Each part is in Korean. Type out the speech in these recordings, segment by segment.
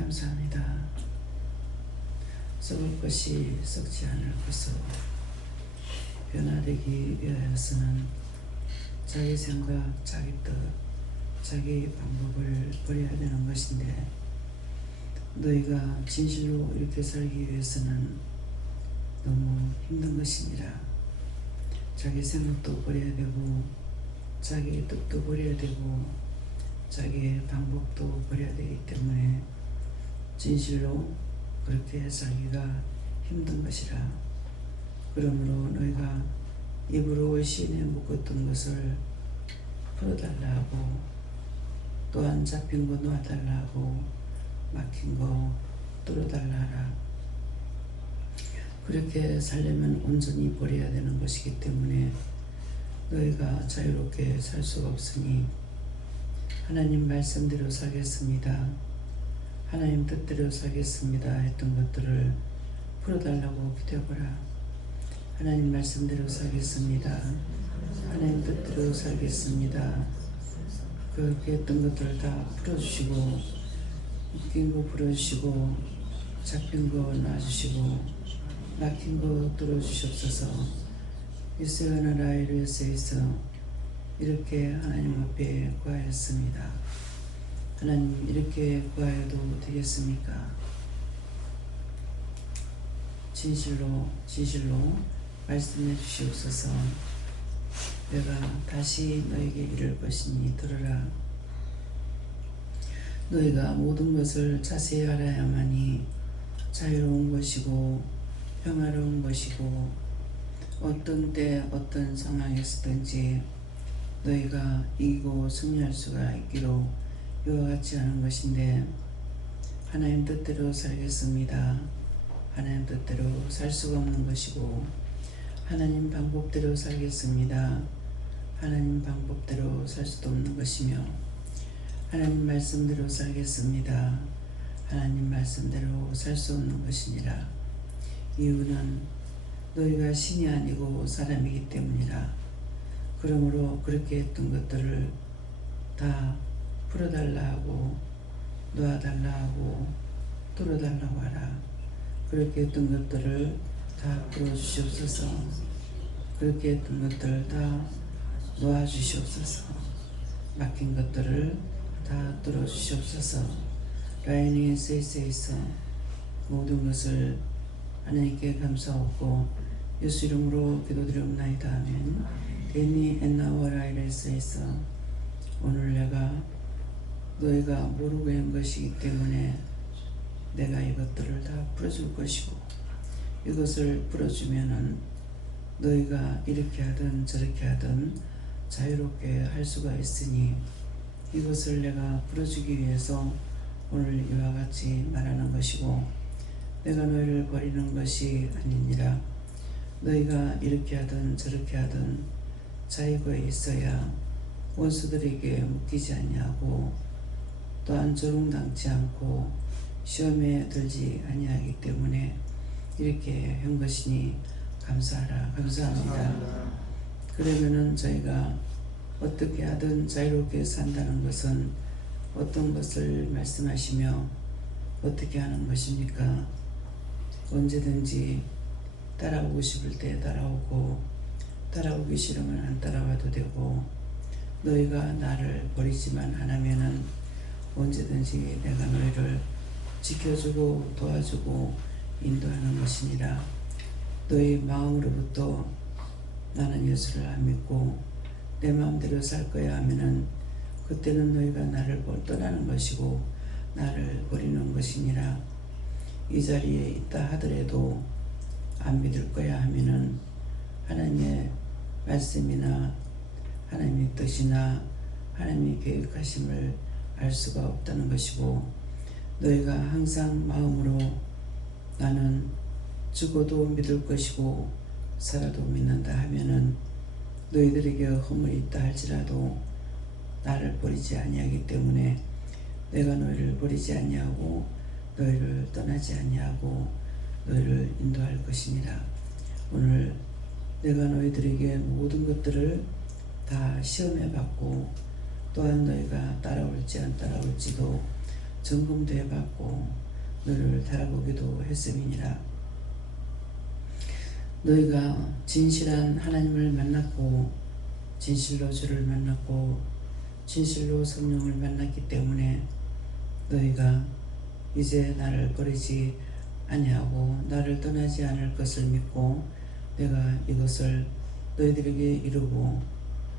감사합니다. 썩을 것이 썩지 않을 것으로 변화되기 위하여서는 자기 생각, 자기 뜻, 자기 방법을 버려야 되는 것인데, 너희가 진실로 이렇게 살기 위해서는 너무 힘든 것이니라. 자기 생각도 버려야 되고, 자기 뜻도 버려야 되고, 자기의 방법도 버려야 되기 때문에 진실로 그렇게 살기가 힘든 것이라. 그러므로 너희가 입으로 시인에 묶었던 것을 풀어달라 하고, 또한 잡힌 거 놓아달라 하고, 막힌 거 뚫어달라 하라. 그렇게 살려면 온전히 버려야 되는 것이기 때문에 너희가 자유롭게 살 수가 없으니 하나님 말씀대로 살겠습니다, 하나님 뜻대로 살겠습니다 했던 것들을 풀어달라고 기도해보라. 하나님 말씀대로 살겠습니다, 하나님 뜻대로 살겠습니다. 그렇게 했던 것들을 다 풀어주시고, 묶인 거 풀어주시고, 잡힌 거 놔주시고, 막힌 거 뚫어주시옵소서. 이스라엘 나라를 위해서 이렇게 하나님 앞에 구하였습니다. 하나님, 이렇게 구하여도 되겠습니까? 진실로 말씀해 주시옵소서. 내가 다시 너에게 이를 것이니 들으라. 너희가 모든 것을 자세히 알아야만이 자유로운 것이고 평화로운 것이고, 어떤 때 어떤 상황에서든지 너희가 이기고 승리할 수가 있기로 이와 같지 않은 것인데, 하나님 뜻대로 살겠습니다, 하나님 뜻대로 살 수가 없는 것이고, 하나님 방법대로 살겠습니다, 하나님 방법대로 살 수도 없는 것이며, 하나님 말씀대로 살겠습니다, 하나님 말씀대로 살 수 없는 것이니라. 이유는 너희가 신이 아니고 사람이기 때문이라. 그러므로 그렇게 했던 것들을 다 풀어달라 하고, 놓아달라 하고, 뚫어달라고 하라. 그렇게 했던 것들을 다 풀어주시옵소서. 그렇게 했던 것들을 다 놓아주시옵소서. 막힌 것들을 다 뚫어주시옵소서. 라인의 세이세이서 모든 것을 하나님께 감사하고 예수 이름으로 기도드리옵나이다. 아멘. 데니 엔나워라이레스에서 오늘 내가 너희가 모르고 한 것이기 때문에 내가 이것들을 다 풀어줄 것이고, 이것을 풀어주면은 너희가 이렇게 하든 저렇게 하든 자유롭게 할 수가 있으니, 이것을 내가 풀어주기 위해서 오늘 이와 같이 말하는 것이고, 내가 너희를 버리는 것이 아니니라. 너희가 이렇게 하든 저렇게 하든 자유가 있어야 원수들에게 묶이지 아니하고, 또한 조롱당치 않고 시험에 들지 아니하기 때문에 이렇게 한 것이니 감사하라. 감사합니다. 그러면은 저희가 어떻게 하든 자유롭게 산다는 것은 어떤 것을 말씀하시며 어떻게 하는 것입니까? 언제든지 따라오고 싶을 때 따라오고, 따라오기 싫으면 안 따라와도 되고, 너희가 나를 버리지만 안 하면은 언제든지 내가 너희를 지켜주고 도와주고 인도하는 것이니라. 너희 마음으로부터 나는 예수를 안 믿고 내 마음대로 살 거야 하면은 그때는 너희가 나를 떠나는 것이고 나를 버리는 것이니라. 이 자리에 있다 하더라도 안 믿을 거야 하면은 하나님의 말씀이나 하나님의 뜻이나 하나님의 계획하심을 알 수가 없다는 것이고, 너희가 항상 마음으로 나는 죽어도 믿을 것이고 살아도 믿는다 하면은 너희들에게 허물이 있다 할지라도 나를 버리지 아니하기 때문에 내가 너희를 버리지 아니하고 너희를 떠나지 아니하고 너희를 인도할 것이니라. 오늘 내가 너희들에게 모든 것들을 다 시험해 봤고, 또한 너희가 따라올지 안 따라올지도 점검도 해봤고 너를 달아보기도 했음이니라. 너희가 진실한 하나님을 만났고 진실로 주를 만났고 진실로 성령을 만났기 때문에 너희가 이제 나를 버리지 아니하고 나를 떠나지 않을 것을 믿고 내가 이것을 너희들에게 이루고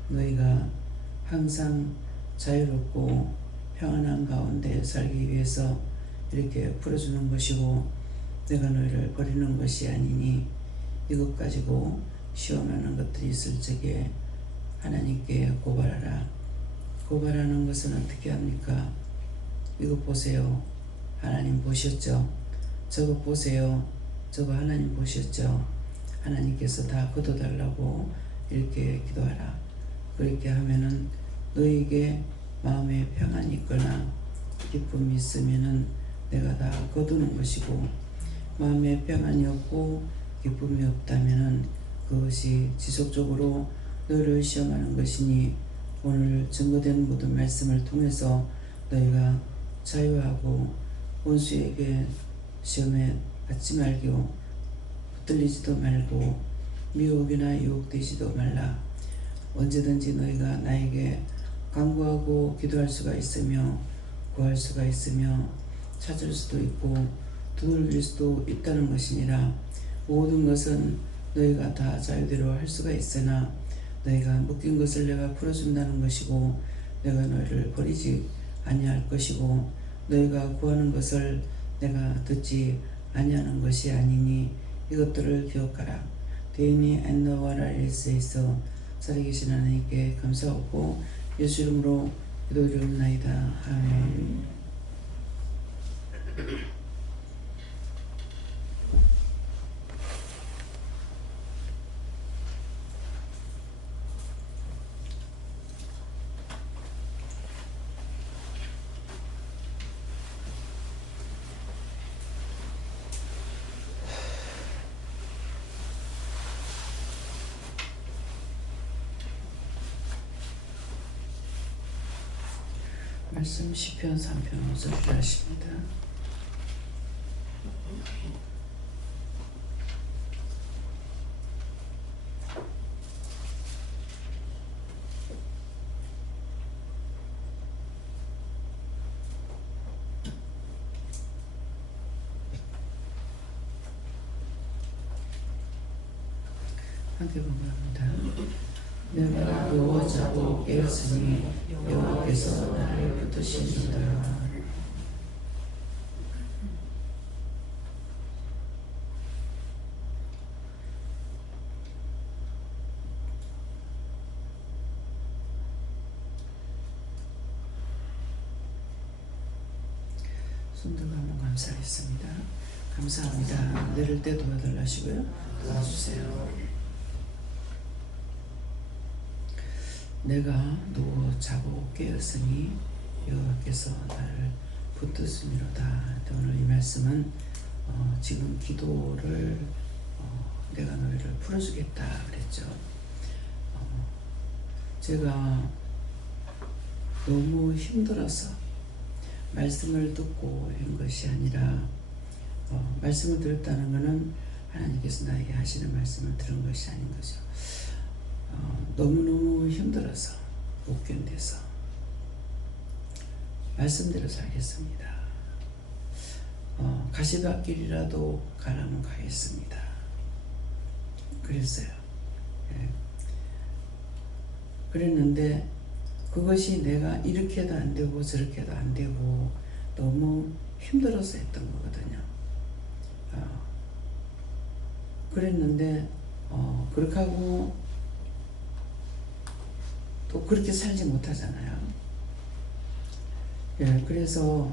너희가 항상 자유롭고 평안한 가운데 살기 위해서 이렇게 풀어주는 것이고 내가 너희를 버리는 것이 아니니 이것 가지고 시험하는 것들이 있을 적에 하나님께 고발하라. 고발하는 것은 어떻게 합니까? 이거 보세요. 하나님 보셨죠? 저거 보세요. 저거 하나님 보셨죠? 하나님께서 다 거둬달라고 이렇게 기도하라. 그렇게 하면은 너에게 마음에 평안이 있거나 기쁨이 있으면은 내가 다 거두는 것이고 마음에 평안이 없고 기쁨이 없다면은 그것이 지속적으로 너를 시험하는 것이니 오늘 증거된 모든 말씀을 통해서 너희가 자유하고 원수에게 시험에 받지 말고 붙들리지도 말고 미혹이나 유혹되지도 말라. 언제든지 너희가 나에게 간구하고 기도할 수가 있으며 구할 수가 있으며 찾을 수도 있고 두들길 수도 있다는 것이니라. 모든 것은 너희가 다 자유대로 할 수가 있으나 너희가 묶인 것을 내가 풀어준다는 것이고 내가 너희를 버리지 아니할 것이고 너희가 구하는 것을 내가 듣지 아니하는 것이 아니니 이것들을 기억하라. 대인이 엔너와라리스에서 살아계신 하나님께 감사하고 예수 이름으로 기도드리옵나이다. 아멘. 말씀 시편 3편 5절을 하십니다. 함께 공부합니다. 내가 누워 자고 깨었으니 여호와께서 나를 붙드시니라. 손들고 한번 감사하겠습니다. 감사합니다. 내릴 때 도와달라시고요. 도와주세요. 내가 누워 자고 깨었으니 여호와께서 나를 붙드심이로다. 오늘 이 말씀은 지금 기도를 내가 너희를 풀어주겠다 그랬죠. 제가 너무 힘들어서 말씀을 듣고 한 것이 아니라 말씀을 들었다는 것은 하나님께서 나에게 하시는 말씀을 들은 것이 아닌 거죠. 너무너무 힘들어서 못 견뎌서 말씀대로 살겠습니다. 가시밭길이라도 가라면 가겠습니다. 그랬어요. 예. 그랬는데 그것이 내가 이렇게도 안 되고 저렇게도 안 되고 너무 힘들어서 했던 거거든요. 그랬는데 그렇게 하고 또 그렇게 살지 못하잖아요. 예, 그래서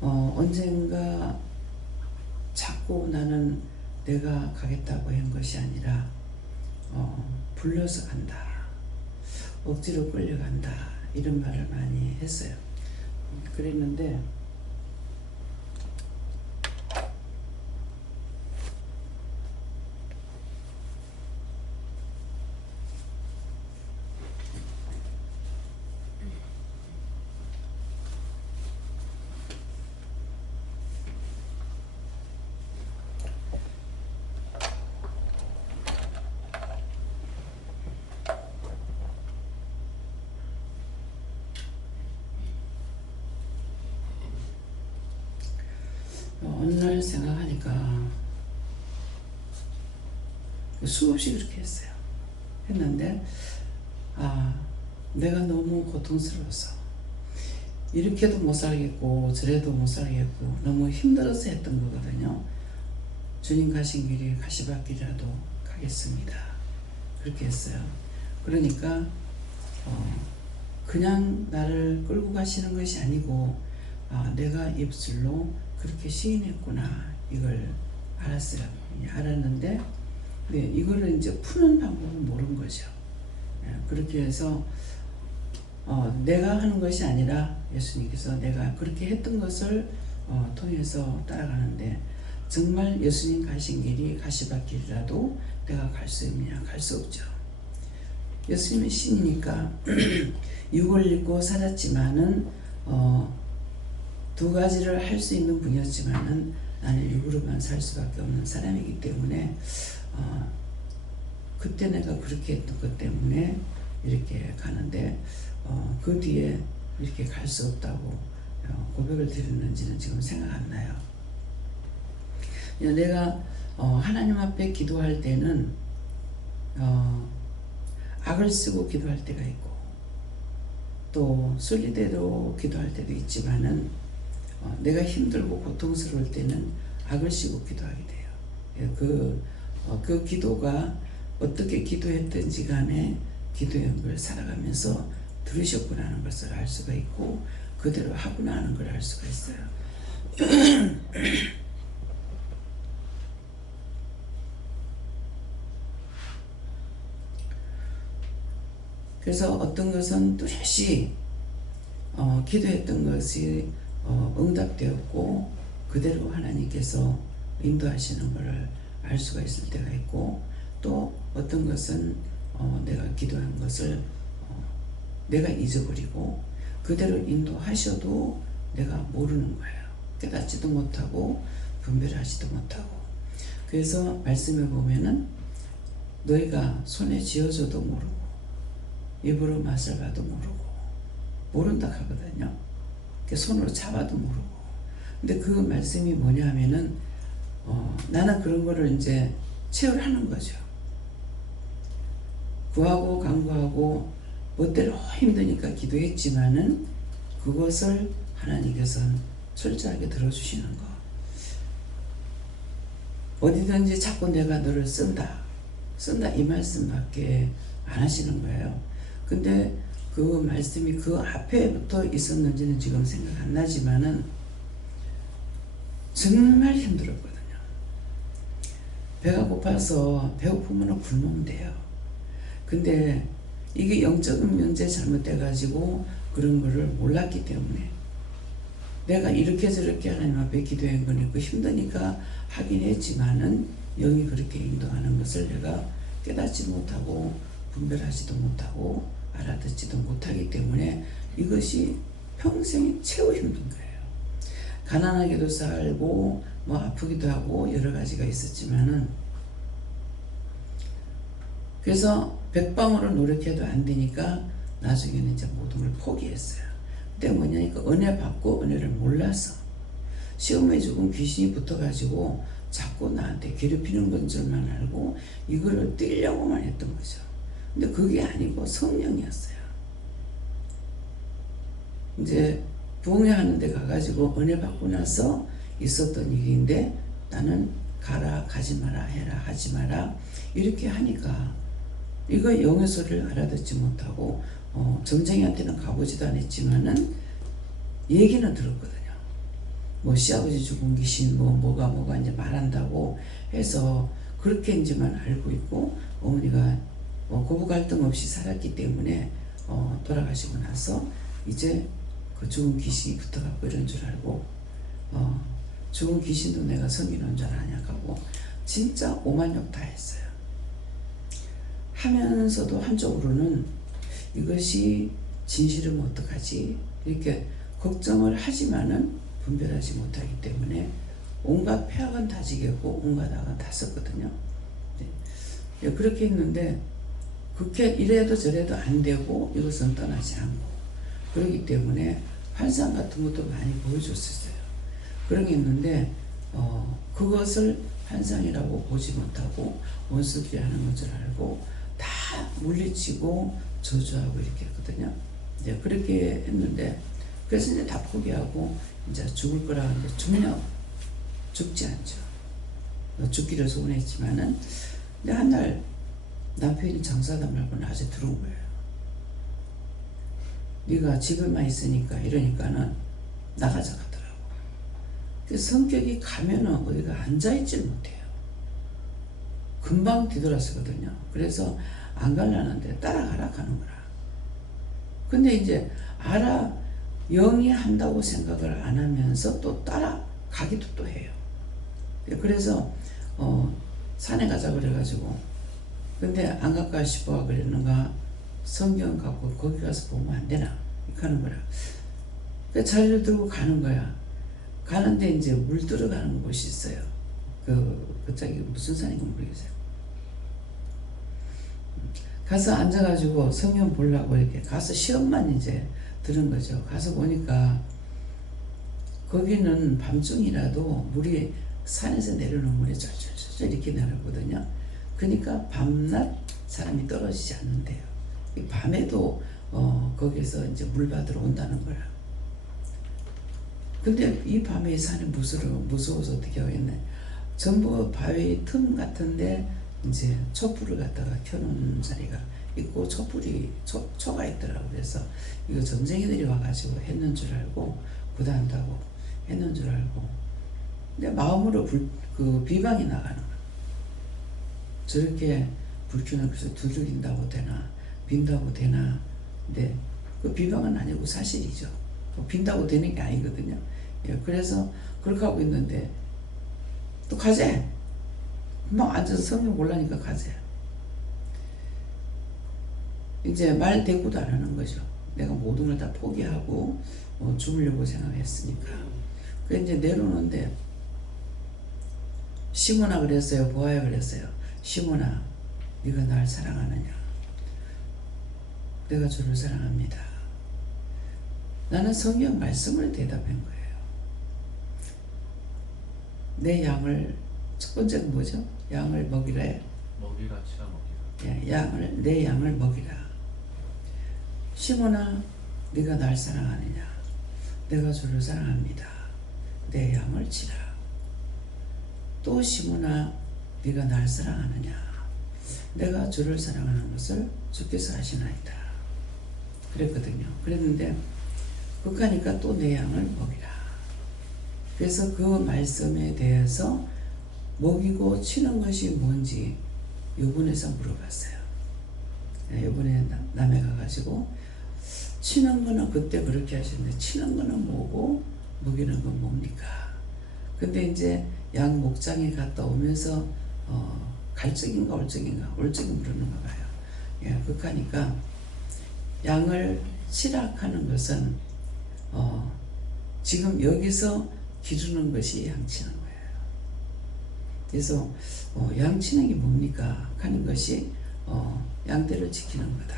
언젠가 자꾸 나는 내가 가겠다고 한 것이 아니라 불려서 간다, 억지로 끌려간다 이런 말을 많이 했어요. 그랬는데 어느 날 생각하니까 수없이 그렇게 했어요. 했는데 내가 너무 고통스러워서 이렇게도 못 살겠고 저래도 못 살겠고 너무 힘들어서 했던 거거든요. 주님 가신 길이 가시밭길이라도 가겠습니다. 그렇게 했어요. 그러니까 그냥 나를 끌고 가시는 것이 아니고 내가 입술로 그렇게 시인했구나 이걸 알았어요. 알았는데 이거를 이제 푸는 방법은 모르는 거죠. 그렇게 해서 내가 하는 것이 아니라 예수님께서 내가 그렇게 했던 것을 통해서 따라가는데 정말 예수님 가신 길이 가시밭길이라도 내가 갈 수 있느냐? 갈 수 없죠. 예수님은 신이니까 육을 입고 살았지만은 두 가지를 할 수 있는 분이었지만은 나는 육으로만 살 수밖에 없는 사람이기 때문에 그때 내가 그렇게 했던 것 때문에 이렇게 가는데 그 뒤에 이렇게 갈 수 없다고 고백을 드렸는지는 지금 생각 안 나요. 내가 하나님 앞에 기도할 때는 악을 쓰고 기도할 때가 있고 또 순리대로 기도할 때도 있지만은 내가 힘들고 고통스러울 때는 악을 쓰고 기도하게 돼요. 그 기도가 어떻게 기도했든지 간에 기도의 걸 살아가면서 들으셨구나 하는 것을 알 수가 있고 그대로 하구나 하는 걸 알 수가 있어요. 그래서 어떤 것은 뚜렷이 기도했던 것이 응답되었고 그대로 하나님께서 인도하시는 것을 알 수가 있을 때가 있고 또 어떤 것은 내가 기도한 것을 내가 잊어버리고 그대로 인도하셔도 내가 모르는 거예요. 깨닫지도 못하고 분별하지도 못하고. 그래서 말씀에 보면은 너희가 손에 쥐어줘도 모르고 입으로 맛을 봐도 모르고 모른다 하거든요. 손으로 잡아도 모르고. 근데 그 말씀이 뭐냐면은 나는 그런 거를 이제 체험하는 거죠. 구하고 간구하고 멋대로 힘드니까 기도했지만은 그것을 하나님께서는 철저하게 들어주시는 거. 어디든지 자꾸 내가 너를 쓴다 이 말씀밖에 안 하시는 거예요. 근데 그 말씀이 그 앞에부터 있었는지는 지금 생각 안 나지만은 정말 힘들었거든요. 배가 고파서 배고프면 굶으면 돼요. 근데 이게 영적인 문제 잘못돼가지고 그런 거를 몰랐기 때문에 내가 이렇게 저렇게 하나님 앞에 기도한 거니까 힘드니까 하긴 했지만은 영이 그렇게 인도하는 것을 내가 깨닫지도 못하고 분별하지도 못하고 알아듣지도 못하기 때문에 이것이 평생 최고 힘든 거예요. 가난하게도 살고 뭐 아프기도 하고 여러 가지가 있었지만은 그래서 백방으로 노력해도 안 되니까 나중에는 이제 모든 걸 포기했어요. 그때 뭐냐니까 은혜 받고 은혜를 몰라서 시험에 죽은 귀신이 붙어가지고 자꾸 나한테 괴롭히는 건 줄만 알고 이거를 떼려고만 했던 거죠. 근데 그게 아니고 성령이었어요. 이제 부흥회하는 데 가가지고 은혜 받고 나서 있었던 일인데 나는 가라 가지 마라 해라 하지 마라 이렇게 하니까 이거 영의 소리를 알아듣지 못하고 점쟁이한테는 가보지도 않았지만은 얘기는 들었거든요. 뭐 시아버지 죽은 귀신 뭐가 이제 말한다고 해서 그렇게 이제만 알고 있고 어머니가 고부 갈등 없이 살았기 때문에 돌아가시고 나서 이제 그 죽은 귀신이 붙어갖고 이런 줄 알고 죽은 귀신도 내가 섬기는 줄 아냐고 진짜 오만욕 다 했어요. 하면서도 한쪽으로는 이것이 진실이면 어떡하지 이렇게 걱정을 하지만은 분별하지 못하기 때문에 온갖 폐악은 다 지겠고 온갖 악은 다 썼거든요. 네. 그렇게 했는데 그렇게 이래도 저래도 안 되고 이것은 떠나지 않고 그러기 때문에 환상 같은 것도 많이 보여줬었어요. 그런 게 있는데 그것을 환상이라고 보지 못하고 원수들이 하는 것 줄 알고 다 물리치고 저주하고 이렇게 했거든요. 이제 그렇게 했는데 그래서 이제 다 포기하고 이제 죽을 거라 하는데 죽지 않죠. 죽기를 소원했지만은 근데 한 날 남편이 장사하다 말고 낮에 들어온 거예요. 네가 집에만 있으니까 이러니까는 나가자 하더라고. 그래서 성격이 가면은 어디가 앉아있질 못해요. 금방 뒤돌아서거든요. 그래서 안 가려는데 따라가라 가는 거라. 근데 이제 영이 한다고 생각을 안 하면서 또 따라가기도 또 해요. 그래서 산에 가자 그래가지고 근데 안 갈까 싶어 그랬는가 성경 갖고 거기 가서 보면 안 되나 이렇게 하는 거라. 그 자리를 들고 가는 거야. 가는데 이제 물 들어가는 곳이 있어요. 저기 무슨 산인가 모르겠어요. 가서 앉아가지고 성경 보려고 이렇게 가서 시험만 이제 들은 거죠. 가서 보니까 거기는 밤중이라도 물이 산에서 내려오는 물이 쫄쫄쫄 이렇게 내려오거든요. 그러니까 밤낮 사람이 떨어지지 않는데요. 밤에도 거기서 이제 물 받으러 온다는 거야. 근데 이 밤에 이 산이 무서워서 어떻게 하겠네. 전부 바위 틈 같은데 이제 촛불을 갖다가 켜놓은 자리가 있고 초가 있더라고. 그래서 이거 전쟁이들이 와가지고 했는 줄 알고 구단한다고 했는 줄 알고 근데 마음으로 비방이 나가는 거야. 저렇게 불 켜놓고서 두들긴다고 되나 빈다고 되나. 근데 그 비방은 아니고 사실이죠. 빈다고 되는 게 아니거든요. 예, 그래서 그렇게 하고 있는데 또 가재 막 앉아서 성경 보려니까 가재 이제 말 대꾸도 안 하는 거죠. 내가 모든 걸 다 포기하고 죽으려고 생각했으니까. 그래서 이제 내려오는데 시몬아 그랬어요. 보아야 그랬어요. 시몬아 네가 날 사랑하느냐. 내가 주를 사랑합니다. 나는 성경 말씀을 대답한 거예요. 내 양을 첫 번째가 뭐죠? 양을 먹이라 해. 먹이라 치라 먹이라. 내 양을 먹이라. 시몬아 네가 날 사랑하느냐. 내가 주를 사랑합니다. 내 양을 치라. 또 시몬아 네가 날 사랑하느냐. 내가 주를 사랑하는 것을 주께서 아시나이다. 그랬거든요. 그랬는데 그러니까 또 내 양을 먹이라. 그래서 그 말씀에 대해서 먹이고 치는 것이 뭔지 요번에서 물어봤어요. 요번에 남해 가가지고 치는 거는 그때 그렇게 하셨는데 치는 거는 뭐고 먹이는 건 뭡니까? 근데 이제 양 목장에 갔다 오면서 갈적인가 올적이 물었는가 봐요. 예, 그러니까 양을 치락하는 것은 지금 여기서 기르는 것이 양치는 거예요. 그래서 양치는 게 뭡니까? 하는 것이 양떼를 지키는 거다.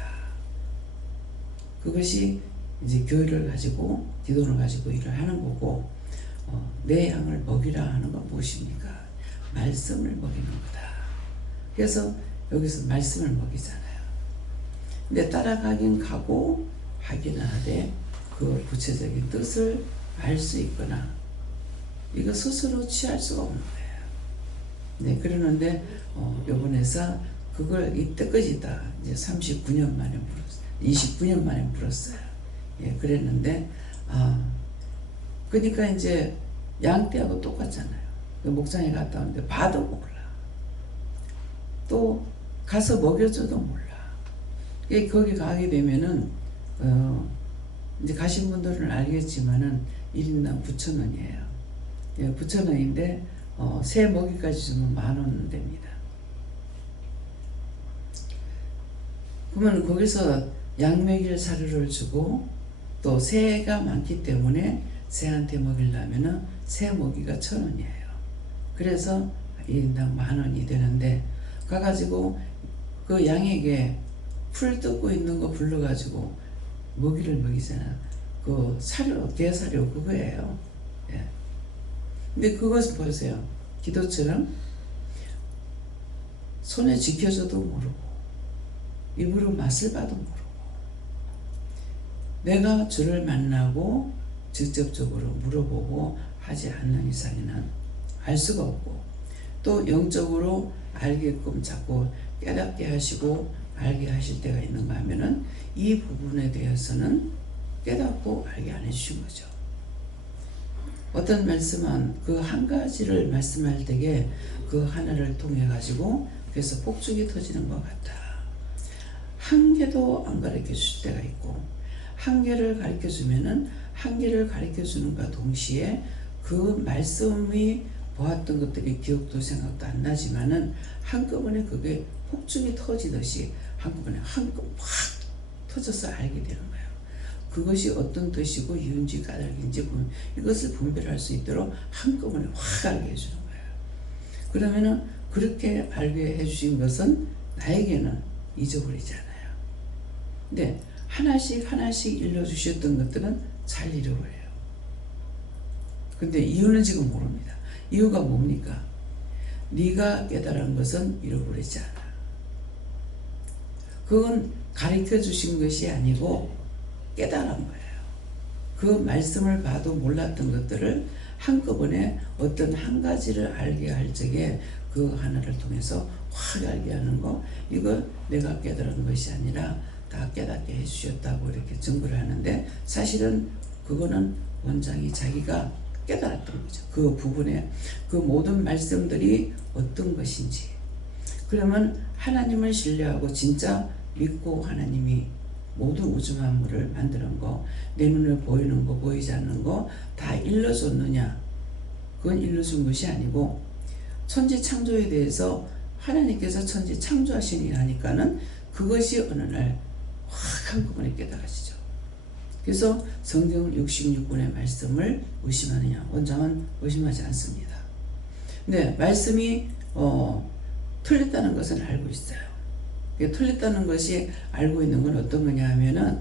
그것이 이제 교회를 가지고 기도를 가지고 일을 하는 거고 내 양을 먹이라 하는 건 무엇입니까? 말씀을 먹이는 거다. 그래서 여기서 말씀을 먹이잖아요. 근데 따라가긴 가고 하긴 하되 그 구체적인 뜻을 알 수 있거나 이거 스스로 취할 수가 없는 거예요. 네, 그러는데 요번에서 그걸 이때까지 다 이제 39년 만에 물었어요. 29년 만에 물었어요. 예, 그랬는데 그러니까 이제 양떼하고 똑같잖아요. 그 목장에 갔다 오는데 봐도 몰라. 또 가서 먹여줘도 몰라. 거기 가게 되면은 이제 가신 분들은 알겠지만은 1인당 9,000원이에요. 예, 9,000원인데 새 먹이까지 주면 10,000원 됩니다. 그러면 거기서 양 먹일 사료를 주고 또 새가 많기 때문에 새한테 먹이려면은 새 먹이가 1,000원이에요. 그래서 1인당 10,000원이 되는데 가가지고 그 양에게 풀 뜯고 있는 거 불러가지고 먹이를 먹이잖아. 그 사료, 대사료 그거예요. 예. 근데 그것을 보세요. 기도처럼 손에 지켜줘도 모르고 입으로 맛을 봐도 모르고 내가 주를 만나고 직접적으로 물어보고 하지 않는 이상에는 알 수가 없고 또 영적으로 알게끔 자꾸 깨닫게 하시고 알게 하실 때가 있는가 하면은 이 부분에 대해서는 깨닫고 알게 안 해주신 거죠. 어떤 말씀은 그 한 가지를 말씀할 때에 그 하나를 통해 가지고 그래서 폭죽이 터지는 것 같다. 한 개도 안 가르쳐 줄 때가 있고 한 개를 가르쳐 주면은 한 개를 가르쳐 주는가 동시에 그 말씀이 보았던 것들이 기억도 생각도 안 나지만은 한꺼번에 그게 폭죽이 터지듯이 한꺼번에 확 터져서 알게 되는 거예요. 그것이 어떤 뜻이고 이유인지 까닭인지 이것을 분별할 수 있도록 한꺼번에 확 알게 해주는 거예요. 그러면은 그렇게 알게 해주신 것은 나에게는 잊어버리지 않아요. 근데 하나씩 일러주셨던 것들은 잘 잃어버려요. 근데 이유는 지금 모릅니다. 이유가 뭡니까? 네가 깨달은 것은 잃어버리지 않아. 그건 가르쳐 주신 것이 아니고 깨달은 거예요. 그 말씀을 봐도 몰랐던 것들을 한꺼번에 어떤 한 가지를 알게 할 적에 그 하나를 통해서 확 알게 하는 거, 이거 내가 깨달은 것이 아니라 다 깨닫게 해주셨다고 이렇게 증거를 하는데 사실은 그거는 원장이 자기가 깨달았던 거죠. 그 부분에 그 모든 말씀들이 어떤 것인지. 그러면 하나님을 신뢰하고 진짜 믿고 하나님이 모든 우주 만물을 만드는 거, 내 눈에 보이는 거 보이지 않는 거 다 일러줬느냐? 그건 일러준 것이 아니고 천지 창조에 대해서 하나님께서 천지 창조하시니 하니까는 그것이 어느 날 확 한꺼번에 깨달아지죠. 그래서 성경 66권의 말씀을 의심하느냐? 원장은 의심하지 않습니다. 근데 말씀이 틀렸다는 것은 알고 있어요. 틀렸다는 것이 알고 있는 건 어떤 거냐 하면은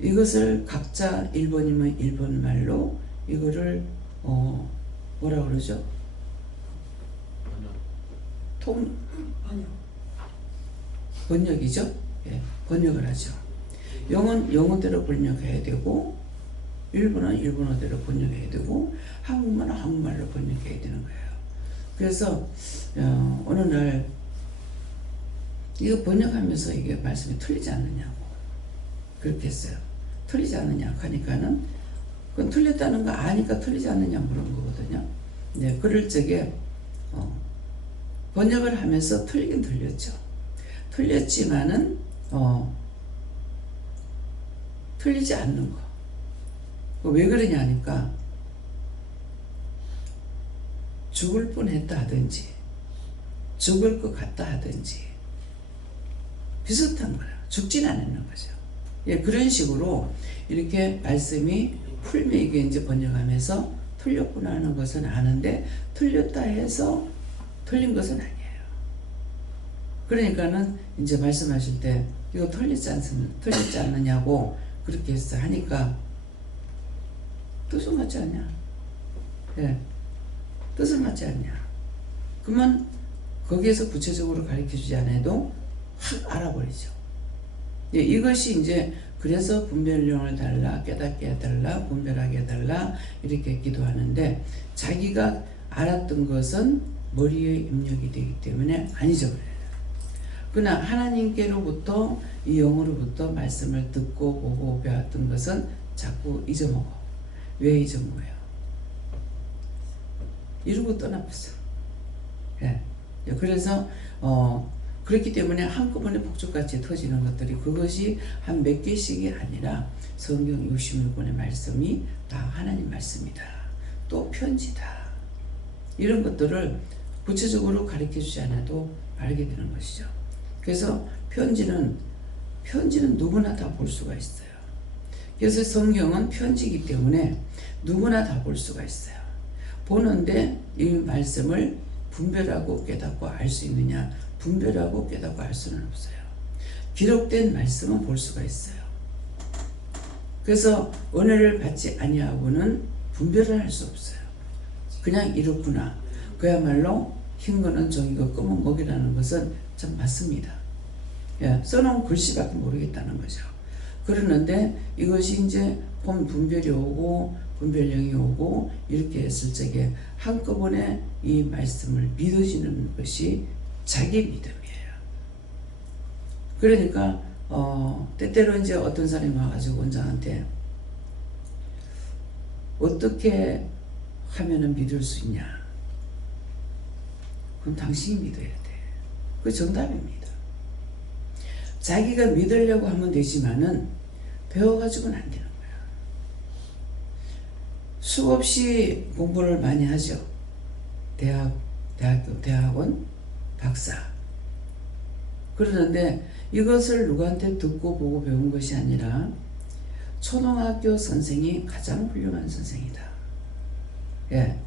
이것을 각자 1번이면 1번 말로 이거를 뭐라 그러죠? 번역이죠. 예, 번역을 하죠. 영어는 영어대로 번역해야 되고 일본어는 일본어대로 번역해야 되고 한국말은 한국말로 번역해야 되는 거예요. 그래서 어느 날 이거 번역하면서 이게 말씀이 틀리지 않느냐고 그렇게 했어요. 틀리지 않느냐 하니까는 그건 틀렸다는 거 아니까 틀리지 않느냐 물은 거거든요. 네, 그럴 적에 번역을 하면서 틀리긴 틀렸죠. 틀렸지만은 틀리지 않는 거. 왜 그러냐 하니까 죽을 뻔했다 하든지 죽을 것 같다 하든지 비슷한 거예요. 죽진 않는 거죠. 예, 그런 식으로 이렇게 말씀이 풀면 이게 이제 번역하면서 틀렸구나 하는 것은 아는데 틀렸다 해서 틀린 것은 아니에요. 그러니까는 이제 말씀하실 때 이거 틀리지 않느냐고 그렇게 해서 하니까 뜻은 맞지 않냐? 예, 뜻은 맞지 않냐? 그러면 거기에서 구체적으로 가르쳐 주지 않아도 확 알아버리죠. 예, 이것이 이제 그래서 분별력을 달라, 깨닫게 해달라, 분별하게 해달라 이렇게 기도하는데 자기가 알았던 것은 머리에 입력이 되기 때문에 안 잊어버려요. 그러나 하나님께로부터 이 영으로부터 말씀을 듣고 보고 배웠던 것은 자꾸 잊어먹어. 왜 잊어먹어요? 이러고 떠나버렸어. 예. 그래서 그렇기 때문에 한꺼번에 폭죽같이 터지는 것들이 그것이 한 몇 개씩이 아니라 성경 66권의 말씀이 다 하나님 말씀이다. 또 편지다. 이런 것들을 구체적으로 가르쳐주지 않아도 알게 되는 것이죠. 그래서 편지는 누구나 다 볼 수가 있어요. 그래서 성경은 편지이기 때문에 누구나 다 볼 수가 있어요. 보는데 이 말씀을 분별하고 깨닫고 알 수 있느냐? 분별하고 깨닫고 알 수는 없어요. 기록된 말씀은 볼 수가 있어요. 그래서 은혜를 받지 아니하고는 분별을 할 수 없어요. 그냥 이렇구나. 그야말로 흰 거는 종이고 검은 목이라는 것은 참 맞습니다. 예, 써놓은 글씨밖에 모르겠다는 거죠. 그러는데 이것이 이제 본 분별이 오고 분별령이 오고 이렇게 했을 적에 한꺼번에 이 말씀을 믿어지는 것이 자기 믿음이에요. 그러니까 때때로 이제 어떤 사람이 와가지고 원장한테 어떻게 하면은 믿을 수 있냐? 그럼 당신이 믿어야 돼. 그 정답입니다. 자기가 믿으려고 하면 되지만은 배워가지고는 안 되는 거야. 수없이 공부를 많이 하죠. 대학교, 대학원, 박사. 그러는데 이것을 누구한테 듣고 보고 배운 것이 아니라 초등학교 선생이 가장 훌륭한 선생이다. 예.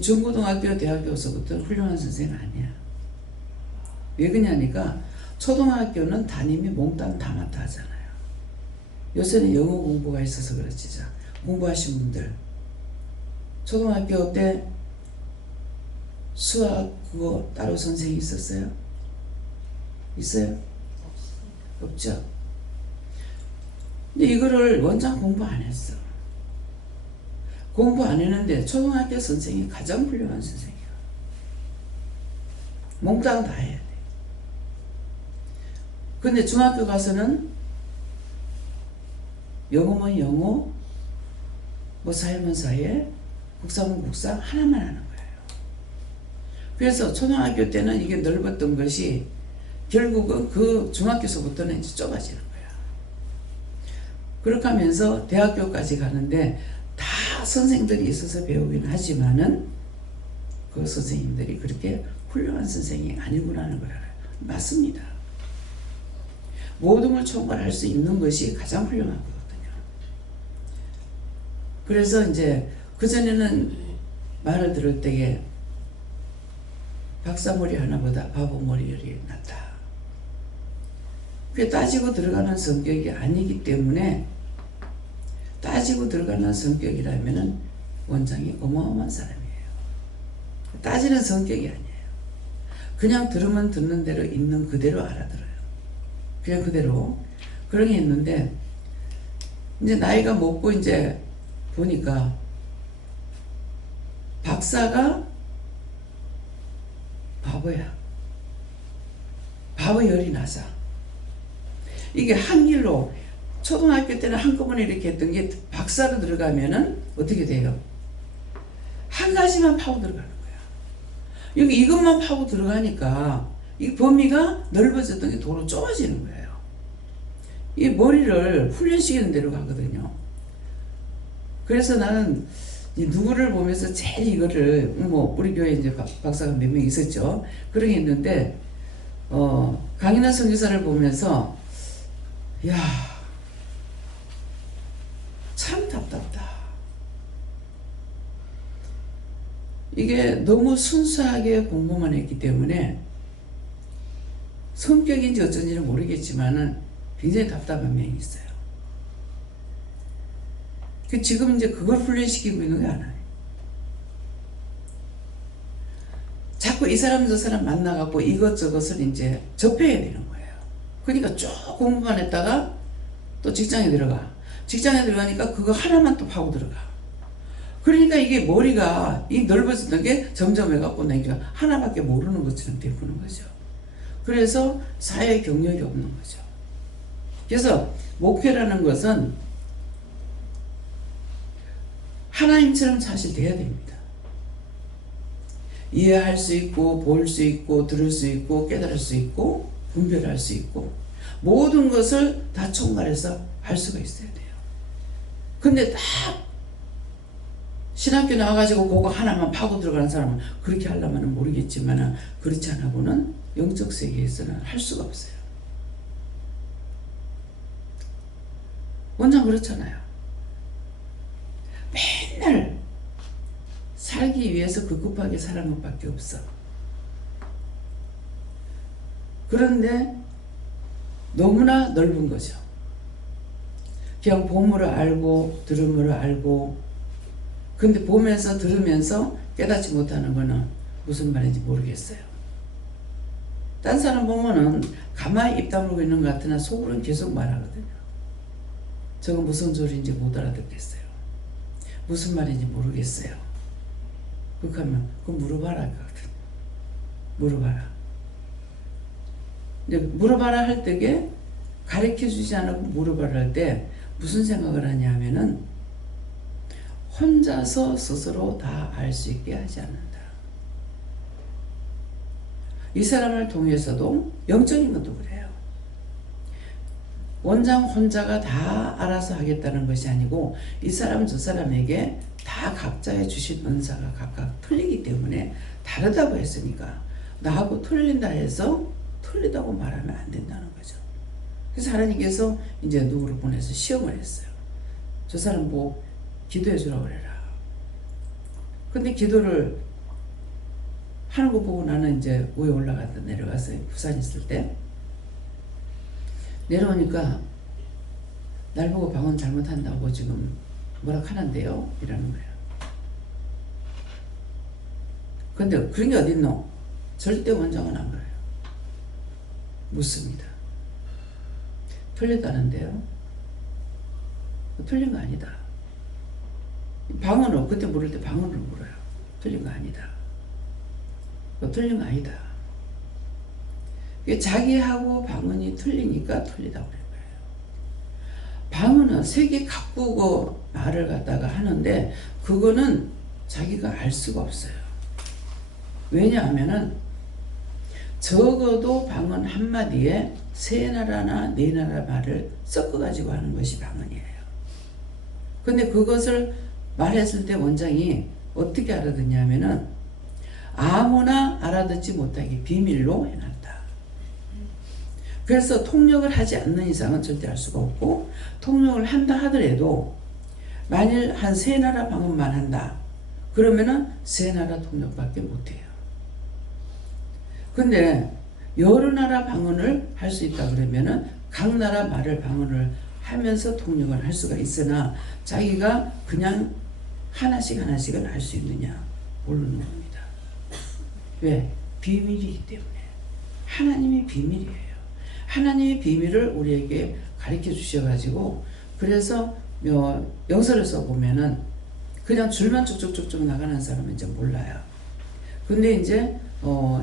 중고등학교, 대학교에서부터 훌륭한 선생은 아니야. 왜 그러냐니까 초등학교는 담임이 몽땅 다 맡아 하잖아요. 요새는 영어 공부가 있어서 그렇지. 자, 공부하신 분들 초등학교 때 수학 그거 따로 선생이 있었어요? 있어요? 없죠. 근데 이거를 원장 공부 안 했어. 공부 안 했는데 초등학교 선생이 가장 훌륭한 선생이야. 몽땅 다 해야 돼. 근데 중학교 가서는 영어면 영어, 뭐 사회면 사회, 국사면 국사 하나만 하는 거예요. 그래서 초등학교 때는 이게 넓었던 것이 결국은 그 중학교서부터는 이제 좁아지는 거야. 그렇게 하면서 대학교까지 가는데 다 선생들이 있어서 배우긴 하지만은 그 선생님들이 그렇게 훌륭한 선생이 아니구나 하는 걸 알아요. 맞습니다. 모든 걸 총괄할 수 있는 것이 가장 훌륭한 거거든요. 그래서 이제 그전에는 말을 들을 때에 박사머리 하나보다 바보머리열이 낫다. 그게 따지고 들어가는 성격이 아니기 때문에 따지고 들어가는 성격이라면은 원장이 어마어마한 사람이에요. 따지는 성격이 아니에요. 그냥 들으면 듣는 대로 있는 그대로 알아들어요. 그냥 그대로. 그런 게 있는데 이제 나이가 먹고 이제 보니까 박사가 바보야. 바보 열이 나서 이게 한 길로 초등학교 때는 한꺼번에 이렇게 했던 게 박사로 들어가면은 어떻게 돼요? 한 가지만 파고 들어가는 거야. 여기 이것만 파고 들어가니까 이 범위가 넓어졌던 게 도로 좁아지는 거예요. 이 머리를 훈련시키는 대로 가거든요. 그래서 나는 이 누구를 보면서 제일 이거를 뭐 우리 교회에 이제 박사가 몇 명 있었죠. 그런 게 있는데 강인한 선교사를 보면서 야, 참 답답다. 이게 너무 순수하게 공부만 했기 때문에 성격인지 어쩐지는 모르겠지만은 굉장히 답답한 면이 있어요. 지금 이제 그걸 훈련시키고 있는 게 하나예요. 자꾸 이 사람 저 사람 만나갖고 이것저것을 이제 접해야 되는 거예요. 그러니까 쭉 공부만 했다가 또 직장에 들어가. 직장에 들어가니까 그거 하나만 또 파고 들어가. 그러니까 이게 머리가 이 넓어졌던 게 점점 해갖고 내가 하나밖에 모르는 것처럼 되는 거죠. 그래서 사회 경력이 없는 거죠. 그래서 목표라는 것은 하나님처럼 사실 돼야 됩니다. 이해할 수 있고 볼 수 있고 들을 수 있고 깨달을 수 있고 분별할 수 있고 모든 것을 다 총괄해서 할 수가 있어야 돼요. 근데 딱 신학교 나와가지고 그거 하나만 파고 들어가는 사람은 그렇게 하려면 모르겠지만 그렇지 않고는 영적 세계에서는 할 수가 없어요. 원장 그렇잖아요. 맨날 살기 위해서 급급하게 살아는 것밖에 없어. 그런데 너무나 넓은 거죠. 그냥 봄으로 알고 들음으로 알고 근데 보면서 들으면서 깨닫지 못하는 거는 무슨 말인지 모르겠어요. 딴 사람 보면은 가만히 입 다물고 있는 것 같으나 속으로는 계속 말하거든요. 저거 무슨 소리인지 못 알아듣겠어요. 무슨 말인지 모르겠어요. 그렇게 하면 그거 물어봐라 하거든. 물어봐라. 이제 물어봐라 할 때에 가르쳐주지 않고 물어봐라 할 때 무슨 생각을 하냐 하면은 혼자서 스스로 다 알 수 있게 하지 않는다. 이 사람을 통해서도 영적인 것도 그래요. 원장 혼자가 다 알아서 하겠다는 것이 아니고 이 사람 저 사람에게 다 각자의 주신 은사가 각각 틀리기 때문에 다르다고 했으니까 나하고 틀린다 해서 틀리다고 말하면 안 된다는 거죠. 그래서 하나님께서 이제 누구를 보내서 시험을 했어요. 저 사람 뭐 기도해 주라고 그래라. 근데 기도를 하는 거 보고 나는 이제 위에 올라갔다 내려갔어요. 부산 있을 때. 내려오니까 날 보고 방언 잘못한다고 지금 뭐라 하는데요? 이러는 거예요. 근데 그런 게 어딨노? 절대 원장은 안 그래요. 묻습니다. 틀렸다는데요? 틀린 거 아니다. 방언을 그때 물을 때 방언을 물어요. 틀린 거 아니다. 틀린 거 아니다. 자기하고 방언이 틀리니까 틀리다고 그런 거예요. 방언은 세계 각국어 말을 갖다가 하는데 그거는 자기가 알 수가 없어요. 왜냐하면은 적어도 방언 한마디에 세 나라나 네 나라 말을 섞어가지고 하는 것이 방언이에요. 근데 그것을 말했을 때 원장이 어떻게 알아듣냐면은 아무나 알아듣지 못하게 비밀로 해놨다. 그래서 통역을 하지 않는 이상은 절대 알 수가 없고 통역을 한다 하더라도 만일 한 세 나라 방언만 한다. 그러면은 세 나라 통역밖에 못해요. 근데 여러 나라 방언을 할 수 있다 그러면은 각 나라 말을 방언을 하면서 통역을 할 수가 있으나 자기가 그냥 하나씩은 알 수 있느냐 모르는 겁니다. 왜? 비밀이기 때문에. 하나님의 비밀이에요. 하나님의 비밀을 우리에게 가르쳐 주셔가지고 그래서 영서를 써보면은 그냥 줄만 쭉쭉쭉쭉 나가는 사람은 이제 몰라요. 근데 이제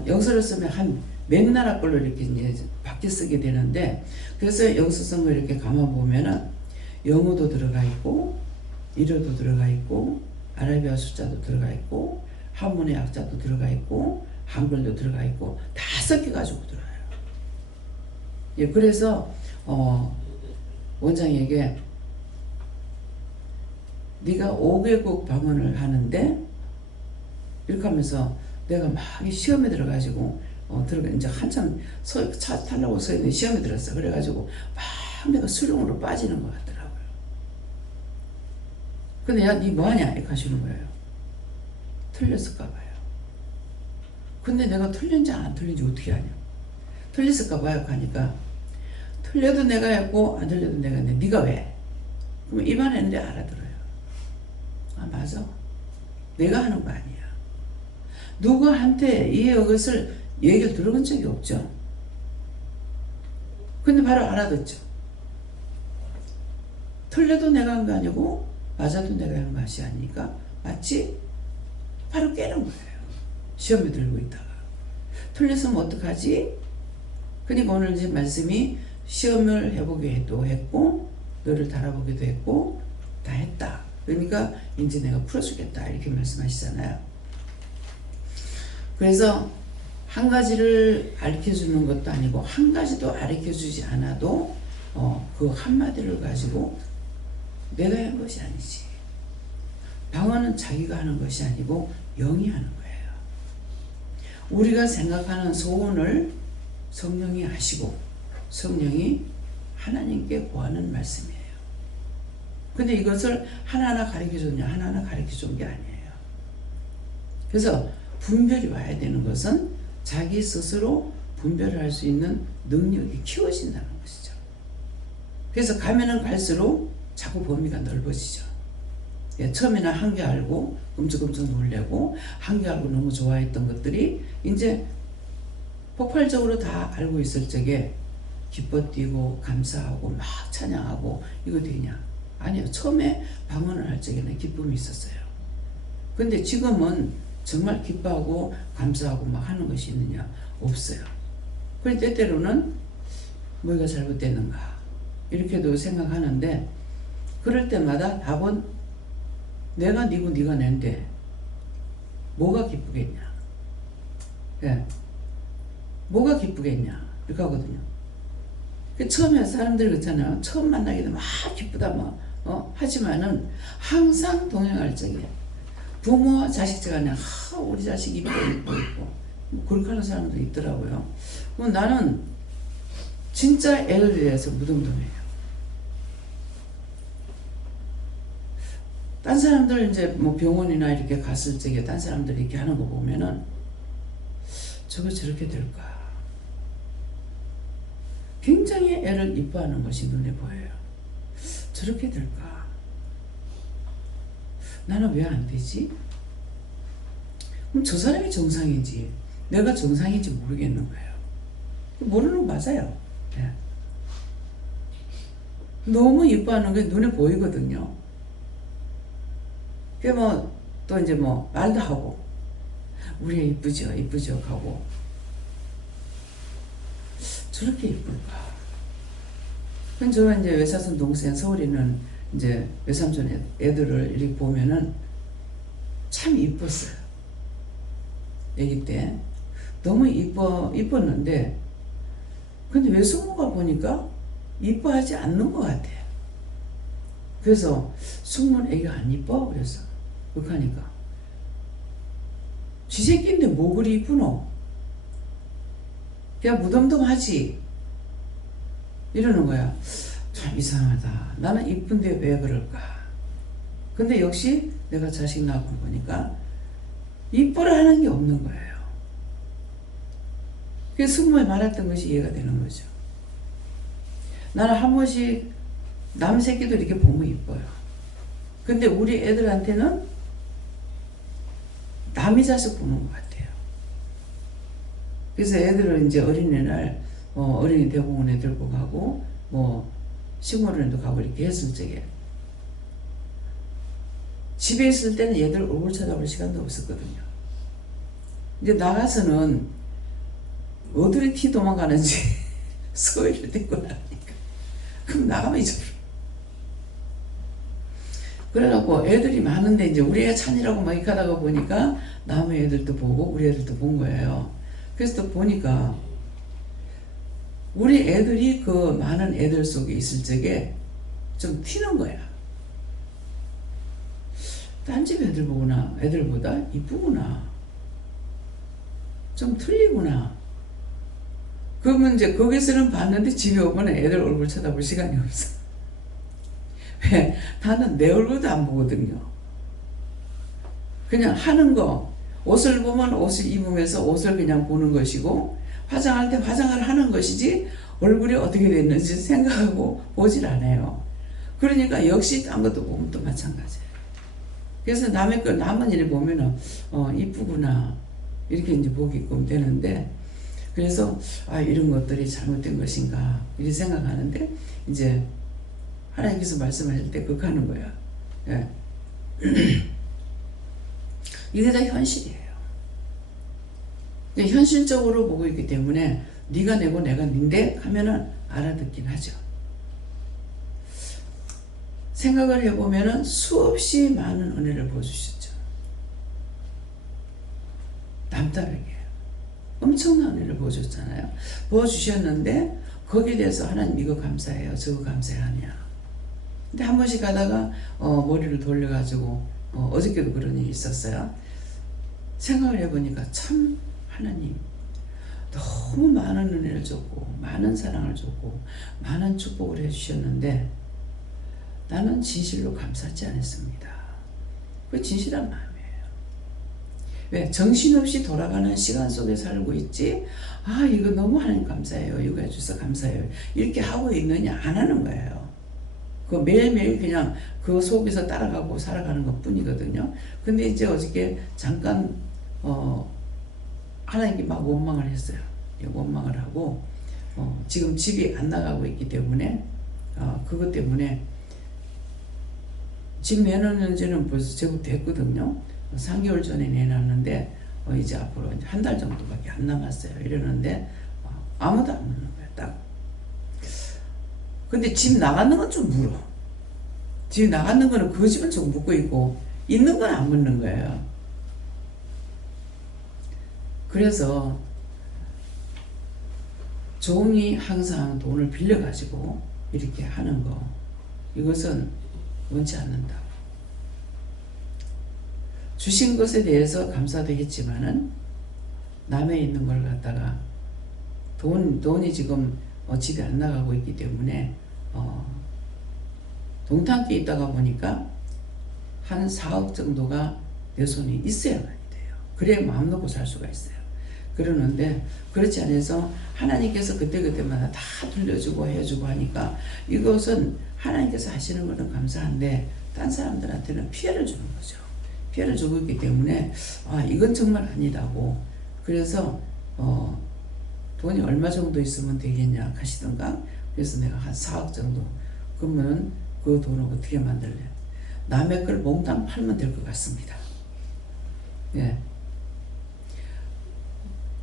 영서를 쓰면 한 몇 나라 걸로 이렇게 이제 바뀌어 쓰게 되는데 그래서 영서 쓴 걸 이렇게 감아보면은 영어도 들어가 있고 일어도 들어가 있고 아라비아 숫자도 들어가 있고 한문의 약자도 들어가 있고 한글도 들어가 있고 다 섞여가지고 들어요. 예, 그래서 원장에게 네가 5개국 방언을 하는데 이렇게 하면서 내가 막 시험에 들어가지고 이제 한참 차 타려고 서 있는 시험에 들었어. 그래가지고 막 내가 수렁으로 빠지는 것 같더라고요. 근데 야, 니 뭐하냐? 이렇게 하시는 거예요. 틀렸을까 봐요. 근데 내가 틀린지 안 틀린지 어떻게 하냐? 틀렸을까 봐요. 하니까 틀려도 내가 했고 안 틀려도 내가 했는데 네가 왜? 그럼 이만 했는데 알아들어요. 아 맞아. 내가 하는 거 아니야. 누구한테 이것을 얘기를 들어본 적이 없죠. 근데 바로 알아듣죠. 틀려도 내가 한 거 아니고 맞아도 내가 한 것이 아니니까 맞지? 바로 깨는 거예요. 시험에 들고 있다가 틀렸으면 어떡하지? 그러니까 오늘 이제 말씀이 시험을 해보기도 했고 너를 달아보기도 했고 다 했다. 그러니까 이제 내가 풀어주겠다 이렇게 말씀하시잖아요. 그래서 한 가지를 가르쳐주는 것도 아니고 한 가지도 가르쳐주지 않아도 그 한마디를 가지고 내가 한 것이 아니지. 방언은 자기가 하는 것이 아니고 영이 하는 거예요. 우리가 생각하는 소원을 성령이 하시고 성령이 하나님께 구하는 말씀이에요. 근데 이것을 하나하나 가르쳐줬냐? 하나하나 가르쳐준 게 아니에요. 그래서 분별이 와야 되는 것은 자기 스스로 분별을 할 수 있는 능력이 키워진다는 것이죠. 그래서 가면은 갈수록 자꾸 범위가 넓어지죠. 예, 처음에는 한 개 알고 끔찍끔찍 놀래고 한 개 알고 너무 좋아했던 것들이 이제 폭발적으로 다 알고 있을 적에 기뻐 뛰고 감사하고 막 찬양하고 이거 되냐? 아니요. 처음에 방언을 할 적에는 기쁨이 있었어요. 근데 지금은 정말 기뻐하고 감사하고 막 하는 것이 있느냐? 없어요. 그런데 때때로는 뭐가 잘못됐는가? 이렇게도 생각하는데 그럴 때마다 답은 내가 니고 니가 낸데 뭐가 기쁘겠냐? 예. 뭐가 기쁘겠냐? 이렇게 하거든요. 처음에 사람들 그렇잖아요. 처음 만나기도 막 기쁘다 하지만은 항상 동행할 적에 부모와 자식 간에 우리 자식 이뻐 그렇게 하는 사람도 있더라고요. 나는 진짜 애를 위해서 무덤덤해요. 딴 사람들 이제 뭐 병원이나 이렇게 갔을 적에 딴 사람들이 이렇게 하는 거 보면은 저거 저렇게 될까? 굉장히 애를 이뻐하는 것이 눈에 보여요. 저렇게 될까? 나는 왜 안 되지? 그럼 저 사람이 정상이지 내가 정상인지 모르겠는 거예요. 모르는 거 맞아요. 네. 너무 이뻐하는 게 눈에 보이거든요. 그 또 이제 말도 하고 우리 애 이쁘죠 이쁘죠 하고 저렇게 이쁠까? 그럼 저 이제 외사촌 동생 서울에 있는 이제 외삼촌 애들을 이렇게 보면은 참 이뻤어요. 애기 때 너무 이뻤는데 근데 외숙모가 보니까 이뻐하지 않는 것 같아요. 그래서 숙모는 애가 안 이뻐? 그래서 그렇게 하니까 지 새끼인데 뭐 그리 이쁘노? 그냥 무덤덤하지 이러는 거야. 참 이상하다. 나는 이쁜데 왜 그럴까? 근데 역시 내가 자식 낳고 보니까 이뻐라 하는 게 없는 거예요. 그래서 숙모에 말했던 것이 이해가 되는 거죠. 나는 한 번씩 남 새끼도 이렇게 보면 이뻐요. 근데 우리 애들한테는 남의 자식 보는 것 같아요. 그래서 애들은 이제 어린이날 어린이 대공원에 들고 가고 시골에도 가고 이렇게 했을 적에 집에 있을 때는 얘들 얼굴 쳐다볼 시간도 없었거든요. 이제 나가서는 어디를 티 도망가는지 소리를 듣고 나니까 그럼 나가면 잊어버려. 그래갖고 애들이 많은데 이제 우리 애 찬이라고 막 이렇게 하다가 보니까 남의 애들도 보고 우리 애들도 본 거예요. 그래서 또 보니까 우리 애들이 그 많은 애들 속에 있을 적에 좀 튀는 거야. 딴 집 애들보다 이쁘구나. 좀 틀리구나. 그러면 이제 거기서는 봤는데 집에 오면 애들 얼굴 쳐다볼 시간이 없어. 왜? 나는 내 얼굴도 안 보거든요. 그냥 하는 거, 옷을 보면 옷을 입으면서 옷을 그냥 보는 것이고 화장할 때 화장을 하는 것이지 얼굴이 어떻게 됐는지 생각하고 보질 않아요. 그러니까 역시 딴 것도 보면 또 마찬가지예요. 그래서 남의 거 남은 일을 보면은 이쁘구나 이렇게 이제 보게끔 되는데 그래서 이런 것들이 잘못된 것인가 이렇게 생각하는데 이제 하나님께서 말씀하실 때 그렇게 하는 거야. 예. 이게 다 현실이에요. 현실적으로 보고 있기 때문에 네가 내고 내가 닌데 하면은 알아듣긴 하죠. 생각을 해보면은 수없이 많은 은혜를 보여주셨죠. 남다르게 엄청난 은혜를 보여줬잖아요. 보여주셨는데 거기에 대해서 하나님 이거 감사해요 저거 감사하냐. 근데 한 번씩 가다가 머리를 돌려가지고 어저께도 그런 일이 있었어요. 생각을 해보니까 참 하나님 너무 많은 은혜를 줬고 많은 사랑을 줬고 많은 축복을 해주셨는데 나는 진실로 감사하지 않았습니다. 그 진실한 마음이에요. 왜? 정신없이 돌아가는 시간 속에 살고 있지 이거 너무 하나님 감사해요 이거 해주셔서 감사해요 이렇게 하고 있느냐 안 하는 거예요. 그 매일매일 그냥 그 속에서 따라가고 살아가는 것 뿐이거든요. 근데 이제 어저께 잠깐 하나님께 막 원망을 했어요. 원망을 하고 지금 집이 안 나가고 있기 때문에 그것 때문에 집 내놓는 지는 벌써 제법 됐거든요. 3개월 전에 내놨는데 이제 앞으로 이제 한 달 정도밖에 안 남았어요. 이러는데 아무도 안 묻는 거야. 딱. 근데 집 나가는 건 좀 물어. 집 나가는 거는 그 집은 좀 묻고 있고 있는 건 안 묻는 거예요. 그래서 종이 항상 돈을 빌려가지고 이렇게 하는 거, 이것은 원치 않는다. 주신 것에 대해서 감사도 했지만은 남의 있는 걸 갖다가 돈이 지금 집에 안 나가고 있기 때문에 동탄께 있다가 보니까 한 4억 정도가 내 손에 있어야만이 돼요. 그래야 마음 놓고 살 수가 있어요. 그러는데 그렇지 않아서 하나님께서 그때그때마다 다 돌려주고 해주고 하니까 이것은 하나님께서 하시는 것은 감사한데 딴 사람들한테는 피해를 주는 거죠. 피해를 주고 있기 때문에 이건 정말 아니다고. 그래서 돈이 얼마 정도 있으면 되겠냐 하시던가. 그래서 내가 한 4억 정도. 그러면 그 돈을 어떻게 만들래? 남의 걸 몽땅 팔면 될 것 같습니다. 예.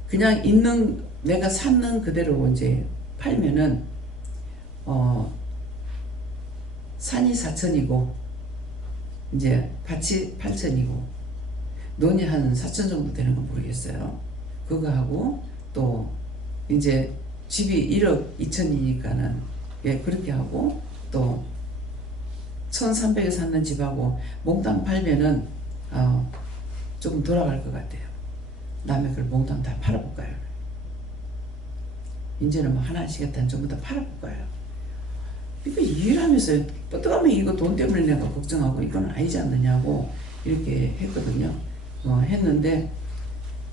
그냥 있는 내가 샀는 그대로 이제 팔면은 산이 4천이고 이제 밭이 8천이고 논이 한 4천 정도 되는 건 모르겠어요. 그거 하고 또 이제 집이 1억 2천이니까는 예 그렇게 하고 또 1,300에 샀는 집하고 몽땅 팔면은 조금 돌아갈 것 같아요. 남의 걸 몽땅 다 팔아볼까요? 이제는 뭐 하나씩 일단 전부 다 팔아볼까요? 이거 일하면서 어떡하면 이거 돈 때문에 내가 걱정하고 이건 아니지 않느냐고 이렇게 했거든요. 했는데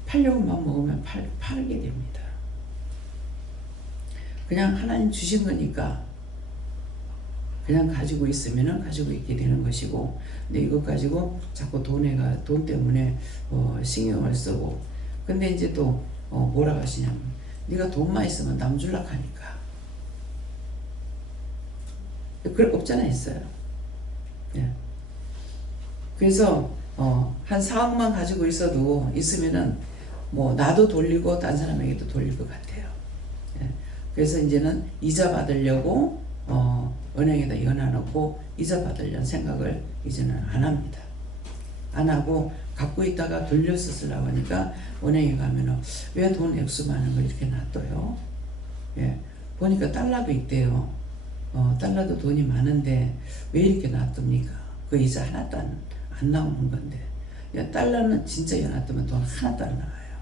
팔려고만 먹으면 팔게 됩니다. 그냥 하나님 주신 거니까 그냥 가지고 있으면은 가지고 있게 되는 것이고, 근데 이것 가지고 자꾸 돈 때문에 신경을 쓰고, 근데 이제 또 뭐라고 하시냐면 네가 돈만 있으면 남 줄락 하니까 그럴 거 없잖아 있어요. 예. 그래서 한 4억만 가지고 있으면은 뭐 나도 돌리고 딴 사람에게도 돌릴 것 같아요. 예. 그래서 이제는 이자 받으려고 은행에다 이어놔놓고 이자 받으려는 생각을 이제는 안 합니다. 안 하고 갖고 있다가 돌려서 쓰려고 하니까 은행에 가면은 왜 돈 액수 많은 걸 이렇게 놔둬요? 예. 보니까 달러도 있대요. 달러도 돈이 많은데 왜 이렇게 놔둡니까? 그 이자 하나도 안 나오는 건데. 야, 달러는 진짜 놔두면 돈 하나도 안 나와요.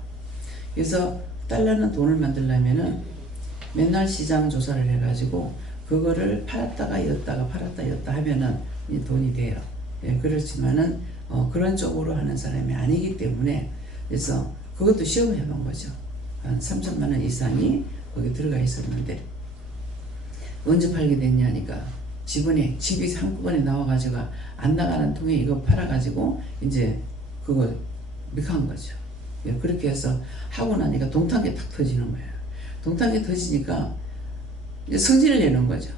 그래서 달러는 돈을 만들려면은 맨날 시장 조사를 해가지고 그거를 팔았다가 였다가 팔았다 였다 하면은 이 돈이 돼요. 예, 그렇지만은 그런 쪽으로 하는 사람이 아니기 때문에 그래서 그것도 시험해 본 거죠. 한 3천만 원 이상이 거기 들어가 있었는데 언제 팔게 됐냐니까 집이 한꺼번에 나와가지고 안 나가는 통에 이거 팔아가지고 이제 그거 미한 거죠. 예, 그렇게 해서 하고 나니까 동탄게 탁 터지는 거예요. 동탄게 터지니까 이제 성질을 내는 거죠.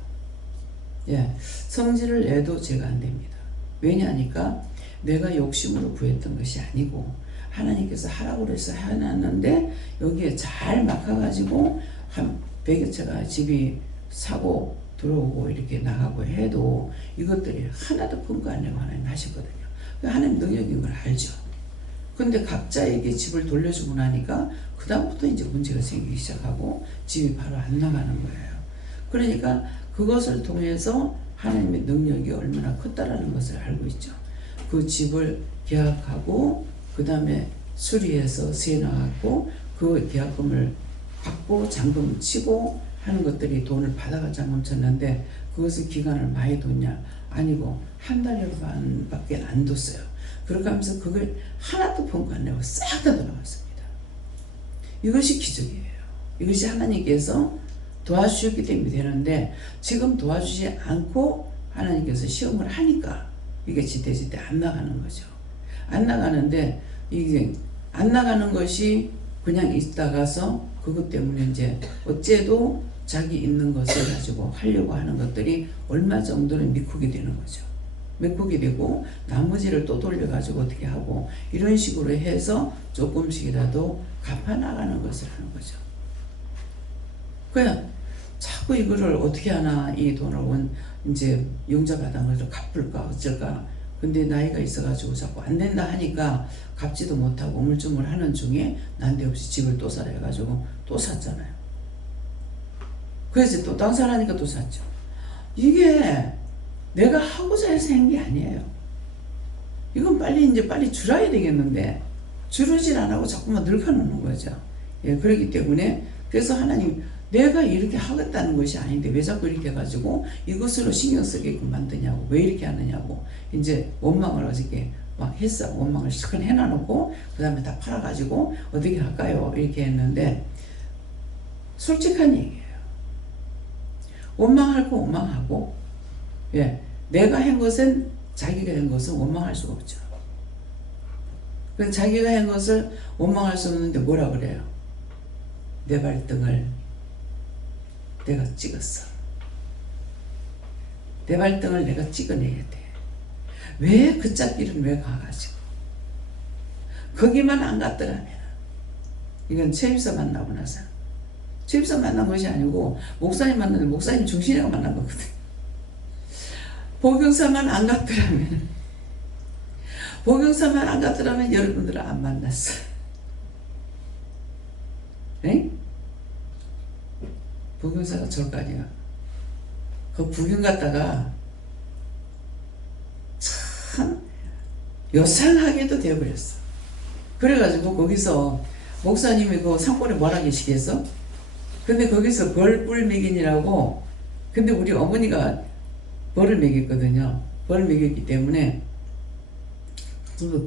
예, 성질을 내도 제가 안 됩니다. 왜냐하니까 내가 욕심으로 구했던 것이 아니고 하나님께서 하라고 그래서 해놨는데 여기에 잘 막아가지고 한 100여 채가 집이 사고 들어오고 이렇게 나가고 해도 이것들이 하나도 분고 안 내고 하나님 하셨거든요. 하나님 능력인 걸 알죠. 근데 각자에게 집을 돌려주고 나니까 그 다음부터 이제 문제가 생기기 시작하고 집이 바로 안 나가는 거예요. 그러니까 그것을 통해서 하나님의 능력이 얼마나 컸다라는 것을 알고 있죠. 그 집을 계약하고 그 다음에 수리해서 세납하고 그 계약금을 받고 잔금 치고 하는 것들이 돈을 받아가 잔금 쳤는데 그것을 기간을 많이 뒀냐? 아니고 한 달여 반밖에 안 뒀어요. 그렇게 하면서 그걸 하나도 번거 안 내고 싹 다 돌아갔습니다. 이것이 기적이에요. 이것이 하나님께서 도와주셨기 때문에 되는데 지금 도와주지 않고 하나님께서 시험을 하니까 이게 지대지대 안 나가는 거죠. 안 나가는데 이게 안 나가는 것이 그냥 있다가서 그것 때문에 이제 어째도 자기 있는 것을 가지고 하려고 하는 것들이 얼마 정도는 미쿡이 되는 거죠. 미쿡이 되고 나머지를 또 돌려가지고 어떻게 하고 이런 식으로 해서 조금씩이라도 갚아나가는 것을 하는 거죠. 그냥 자꾸 이거를 어떻게 하나 이 돈을 이제 용자받은 것을 갚을까 어쩔까. 근데 나이가 있어가지고 자꾸 안 된다 하니까 갚지도 못하고 우물쭈물하는 중에 난데없이 집을 또 사라 해가지고 또 샀잖아요. 그래서 또 딴 사라니까 또 샀죠. 이게 내가 하고자 해서 한 게 아니에요. 이건 빨리 줄여야 되겠는데 줄이질 안 하고 자꾸만 늙어놓는 거죠. 예, 그렇기 때문에 그래서 하나님 내가 이렇게 하겠다는 것이 아닌데 왜 자꾸 이렇게 해가지고 이것으로 신경 쓰게끔 만드냐고 왜 이렇게 하느냐고 이제 원망을 어저께 막 했어. 원망을 시큰 해놔놓고 그 다음에 다 팔아가지고 어떻게 할까요? 이렇게 했는데 솔직한 얘기예요. 원망할 거 원망하고 예, 내가 한 것은 자기가 한 것은 원망할 수가 없죠. 그래서 자기가 한 것을 원망할 수 없는데 뭐라 그래요? 내 발등을 내가 찍었어. 내 발등을 내가 찍어내야 돼. 왜 그 짝길은 왜 가가지고 거기만 안 갔더라면 이건 최입사 만나고 나서 최입사 만난 것이 아니고 목사님 만났는데 목사님 중신이가 만난 거거든. 복용사만 안 갔더라면 여러분들은 안 만났어. 에? 복용사가 절간이야. 그 부경 갔다가 참 요상하게도 되어버렸어. 그래가지고 거기서 목사님이 그 산골에 뭐라 계시겠어? 근데 거기서 벌꿀 먹인이라고 근데 우리 어머니가 벌을 먹였거든요. 벌을 먹였기 때문에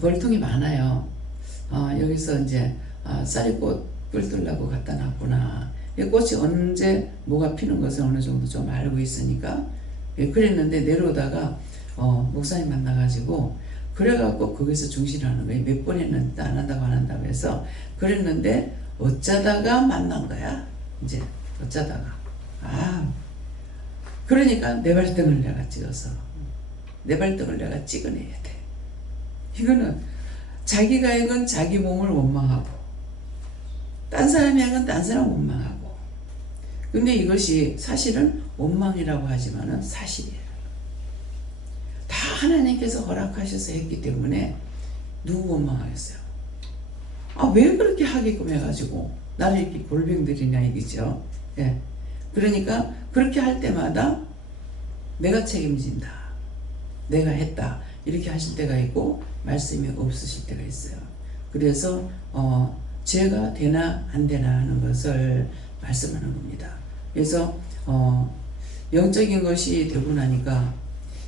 벌통이 많아요. 여기서 이제 쌀이꽃 꿀들라고 갖다 놨구나. 이 꽃이 언제 뭐가 피는 것을 어느 정도 좀 알고 있으니까 그랬는데 내려오다가 목사님 만나가지고 그래갖고 거기서 중신하는 거예요. 몇 번 했는데 안 한다고 해서 그랬는데 어쩌다가 만난 거야. 이제 어쩌다가 그러니까 내 발등을 내가 찍어서 내 발등을 내가 찍어내야 돼. 이거는 자기가 한 건 자기 몸을 원망하고 딴 사람이 한 건 딴 사람 원망하고 근데 이것이 사실은 원망이라고 하지만은 사실이에요. 다 하나님께서 허락하셔서 했기 때문에 누구 원망하겠어요? 왜 그렇게 하게끔 해가지고 나를 이렇게 골병들이냐 이거죠. 예. 그러니까 그렇게 할 때마다 내가 책임진다. 내가 했다. 이렇게 하실 때가 있고 말씀이 없으실 때가 있어요. 그래서 죄가 되나 안 되나 하는 것을 말씀하는 겁니다. 그래서 영적인 것이 되고 나니까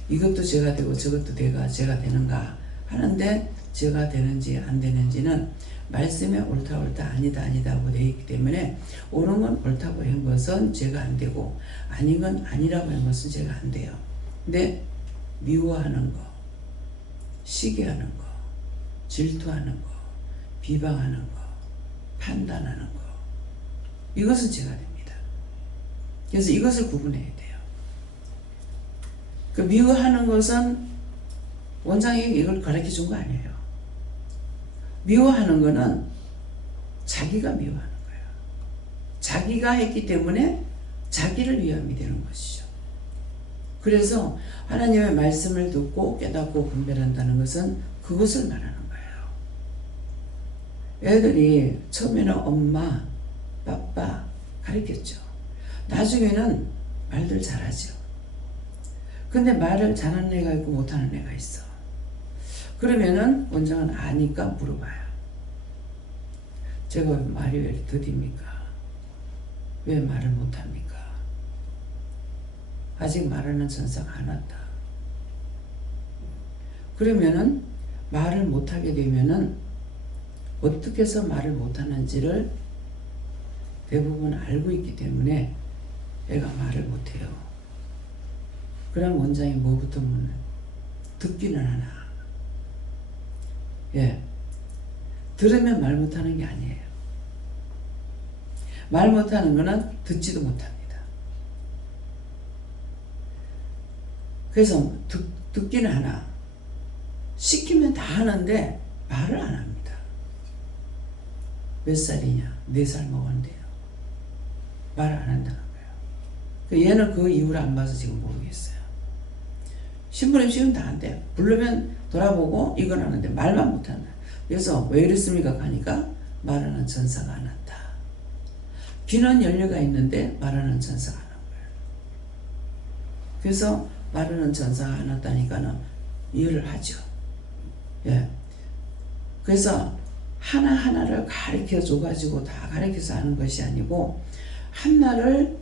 이것도 죄가 되고 저것도 죄가 되는가 하는데 죄가 되는지 안 되는지는 말씀에 옳다 아니다 하고 되어 있기 때문에 옳은 건 옳다고 한 것은 죄가 안 되고 아닌 건 아니라고 한 것은 죄가 안 돼요. 근데 미워하는 거, 시기하는 거, 질투하는 거, 비방하는 거, 판단하는 거 이것은 죄가 됩니다. 그래서 이것을 구분해야 돼요. 그 미워하는 것은 원장이 이걸 가르쳐 준 거 아니에요. 미워하는 거는 자기가 미워하는 거예요. 자기가 했기 때문에 자기를 위함이 되는 것이죠. 그래서 하나님의 말씀을 듣고 깨닫고 분별한다는 것은 그것을 말하는 거예요. 애들이 처음에는 엄마, 빠빠 가르쳤죠. 나중에는 말들 잘하죠. 근데 말을 잘하는 애가 있고 못하는 애가 있어. 그러면은 원장은 아니까 물어봐요. 제가 말이 왜 더딥니까? 왜 말을 못합니까? 아직 말하는 천사가 안 왔다. 그러면은 말을 못하게 되면은 어떻게 해서 말을 못하는지를 대부분 알고 있기 때문에 애가 말을 못해요. 그럼 원장이 뭐부터 묻는? 듣기는 하나. 예. 들으면 말 못하는 게 아니에요. 말 못하는 거는 듣지도 못합니다. 그래서 듣기는 하나. 시키면 다 하는데 말을 안 합니다. 몇 살이냐? 4살 먹었는데요. 말을 안 한다는 거예요. 얘는 그 이유를 안 봐서 지금 모르겠어요. 신부님식은 다 한대요. 부르면 돌아보고 이건 하는데 말만 못한다. 그래서 왜 이랬습니까? 하니까 말하는 전사가 안 왔다. 귀는 열려가 있는데 말하는 전사가 안 온 거예요. 그래서 말하는 전사가 안 왔다니까는 이해를 하죠. 예. 그래서 하나하나를 가르쳐 줘가지고 다 가르쳐서 하는 것이 아니고 하나를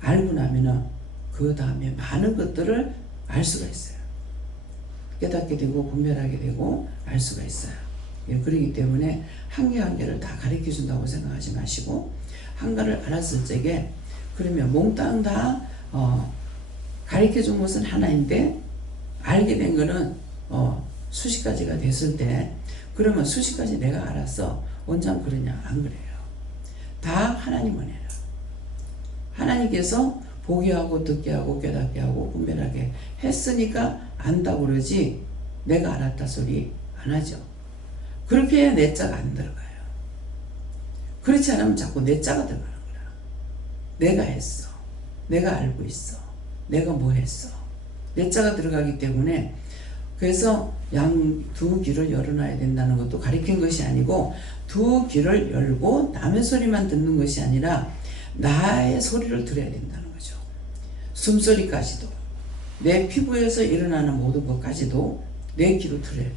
알고 나면은 그 다음에 많은 것들을 알 수가 있어요. 깨닫게 되고 분별하게 되고 알 수가 있어요. 예, 그렇기 때문에 한 개 한 개를 다 가르쳐 준다고 생각하지 마시고 한 가를 알았을 적에 그러면 몽땅 다 가르쳐 준 것은 하나인데 알게 된 거는 수십 가지가 됐을 때 그러면 수십 가지 내가 알았어. 원장 그러냐? 안 그래요. 다 하나님 은혜라. 하나님께서 보게 하고 듣게 하고 깨닫게 하고 분별하게 했으니까 안다고 그러지 내가 알았다 소리 안 하죠. 그렇게 해야 내 자가 안 들어가요. 그렇지 않으면 자꾸 내 자가 들어가는 거야. 내가 했어. 내가 알고 있어. 내가 뭐 했어. 내 자가 들어가기 때문에 그래서 양 두 귀를 열어놔야 된다는 것도 가리킨 것이 아니고 두 귀를 열고 남의 소리만 듣는 것이 아니라 나의 소리를 들어야 된다는 거죠. 숨소리까지도 내 피부에서 일어나는 모든 것까지도 내 귀로 들어야 돼요.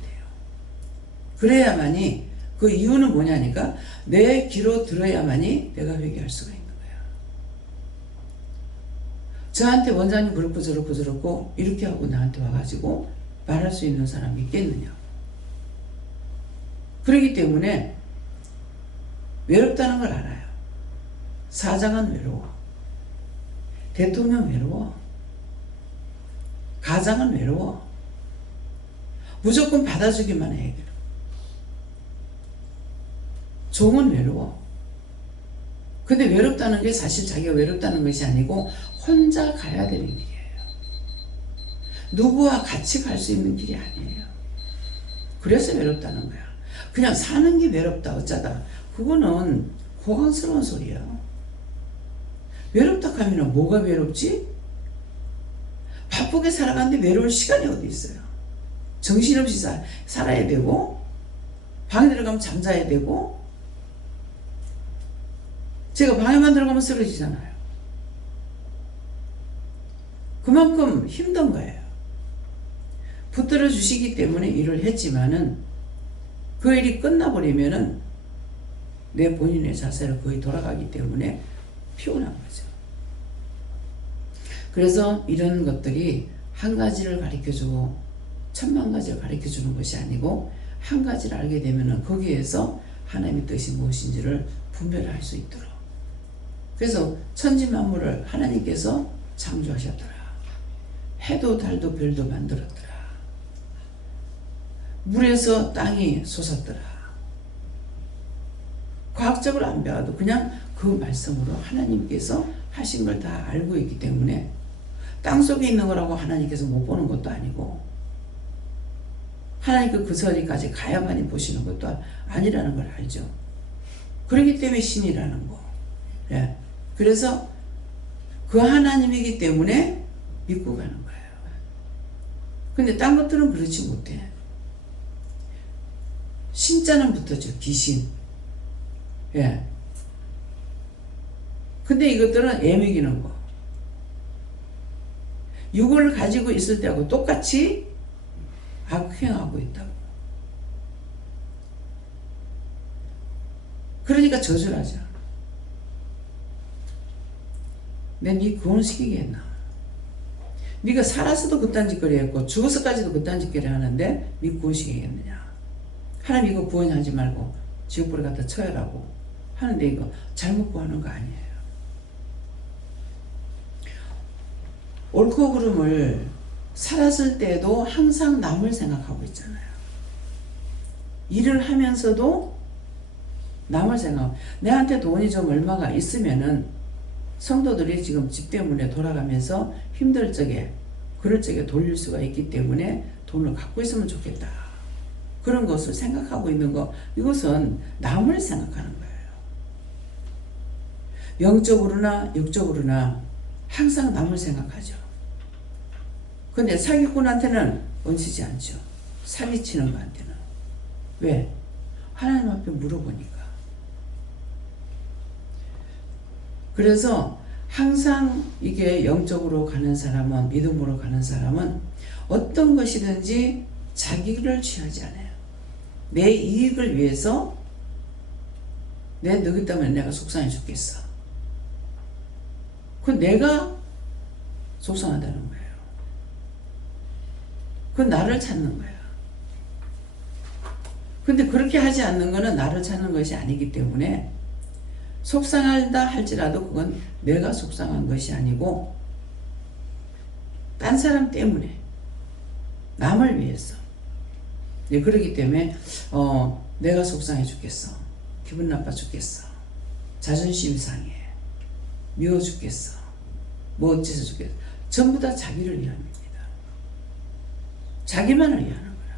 그래야만이 그 이유는 뭐냐니까 내 귀로 들어야만이 내가 회개할 수가 있는 거야. 저한테 원장님 그렇고 저렇고 저렇고 이렇게 하고 나한테 와가지고 말할 수 있는 사람이 있겠느냐. 그렇기 때문에 외롭다는 걸 알아요. 사장은 외로워. 대통령 외로워. 가장은 외로워. 무조건 받아주기만 해. 종은 외로워. 근데 외롭다는 게 사실 자기가 외롭다는 것이 아니고 혼자 가야 되는 길이에요. 누구와 같이 갈 수 있는 길이 아니에요. 그래서 외롭다는 거야. 그냥 사는 게 외롭다 어쩌다 그거는 고강스러운 소리야. 외롭다 하면 뭐가 외롭지? 바쁘게 살아가는데 외로울 시간이 어디 있어요. 정신없이 살아야 되고 방에 들어가면 잠자야 되고 제가 방에만 들어가면 쓰러지잖아요. 그만큼 힘든 거예요. 붙들어 주시기 때문에 일을 했지만은 그 일이 끝나버리면은 내 본인의 자세로 거의 돌아가기 때문에 피곤한 거죠. 그래서 이런 것들이 한 가지를 가르쳐주고 1000만 가지를 가르쳐주는 것이 아니고 한 가지를 알게 되면은 거기에서 하나님의 뜻이 무엇인지를 분별할 수 있도록. 그래서 천지만물을 하나님께서 창조하셨더라. 해도 달도 별도 만들었더라. 물에서 땅이 솟았더라. 과학적으로 안 배워도 그냥 그 말씀으로 하나님께서 하신 걸 다 알고 있기 때문에 땅속에 있는 거라고 하나님께서 못 보는 것도 아니고 하나님 그 자리까지 가야만이 보시는 것도 아니라는 걸 알죠. 그렇기 때문에 신이라는 거. 예. 그래서 그 하나님이기 때문에 믿고 가는 거예요. 근데 딴 것들은 그렇지 못해. 신자는 붙어죠. 귀신. 예. 근데 이것들은 애매기는 거. 육을 가지고 있을 때하고 똑같이 악행하고 있다고. 그러니까 저주를 하죠. 내가 네 구원시키겠나? 네가 살아서도 그딴 짓거리 했고 죽어서까지도 그딴 짓거리 하는데 네 구원시키겠느냐? 하나님 이거 구원하지 말고 지옥불에 갖다 쳐야라고 하는데 이거 잘못 구하는 거 아니에요. 옳고 그름을 살았을 때도 항상 남을 생각하고 있잖아요. 일을 하면서도 남을 생각. 내한테 돈이 좀 얼마가 있으면은 성도들이 지금 집 때문에 돌아가면서 힘들 적에 그럴 적에 돌릴 수가 있기 때문에 돈을 갖고 있으면 좋겠다. 그런 것을 생각하고 있는 거, 이것은 남을 생각하는 거예요. 영적으로나 육적으로나 항상 남을 생각하죠. 근데 사기꾼한테는 얹히지 않죠. 사기치는 거한테는. 왜? 하나님 앞에 물어보니까. 그래서 항상 이게 영적으로 가는 사람은, 믿음으로 가는 사람은 어떤 것이든지 자기를 취하지 않아요. 내 이익을 위해서 내 너희 때문에 내가 속상해 죽겠어. 그 내가 속상하다는 거예요. 그 나를 찾는 거야. 근데 그렇게 하지 않는 거는 나를 찾는 것이 아니기 때문에 속상하다 할지라도 그건 내가 속상한 것이 아니고 딴 사람 때문에 남을 위해서. 그렇기 때문에 내가 속상해 죽겠어. 기분 나빠 죽겠어. 자존심 상해. 미워 죽겠어. 뭐 어째서 죽겠어. 전부 다 자기를 위함입니다. 자기만을 위하는 거야.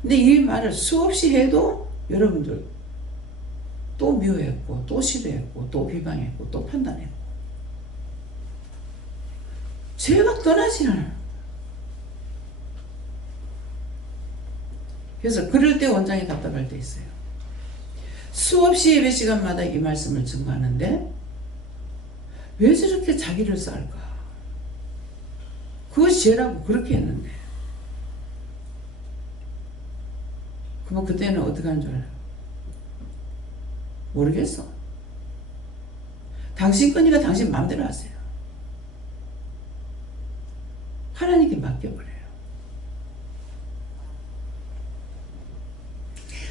근데 이 말을 수없이 해도 여러분들 또 미워했고 또 싫어했고 또 비방했고 또 판단했고 죄가 떠나지 않아요. 그래서 그럴 때 원장이 답답할 때 있어요. 수없이 예배 시간마다 이 말씀을 증거하는데 왜 저렇게 자기를 쌓을까? 그것이 죄라고 그렇게 했는데. 그럼 그때는 어떻게 하는 줄 알아요? 모르겠어. 당신 거니까 당신 마음대로 하세요. 하나님께 맡겨버려요.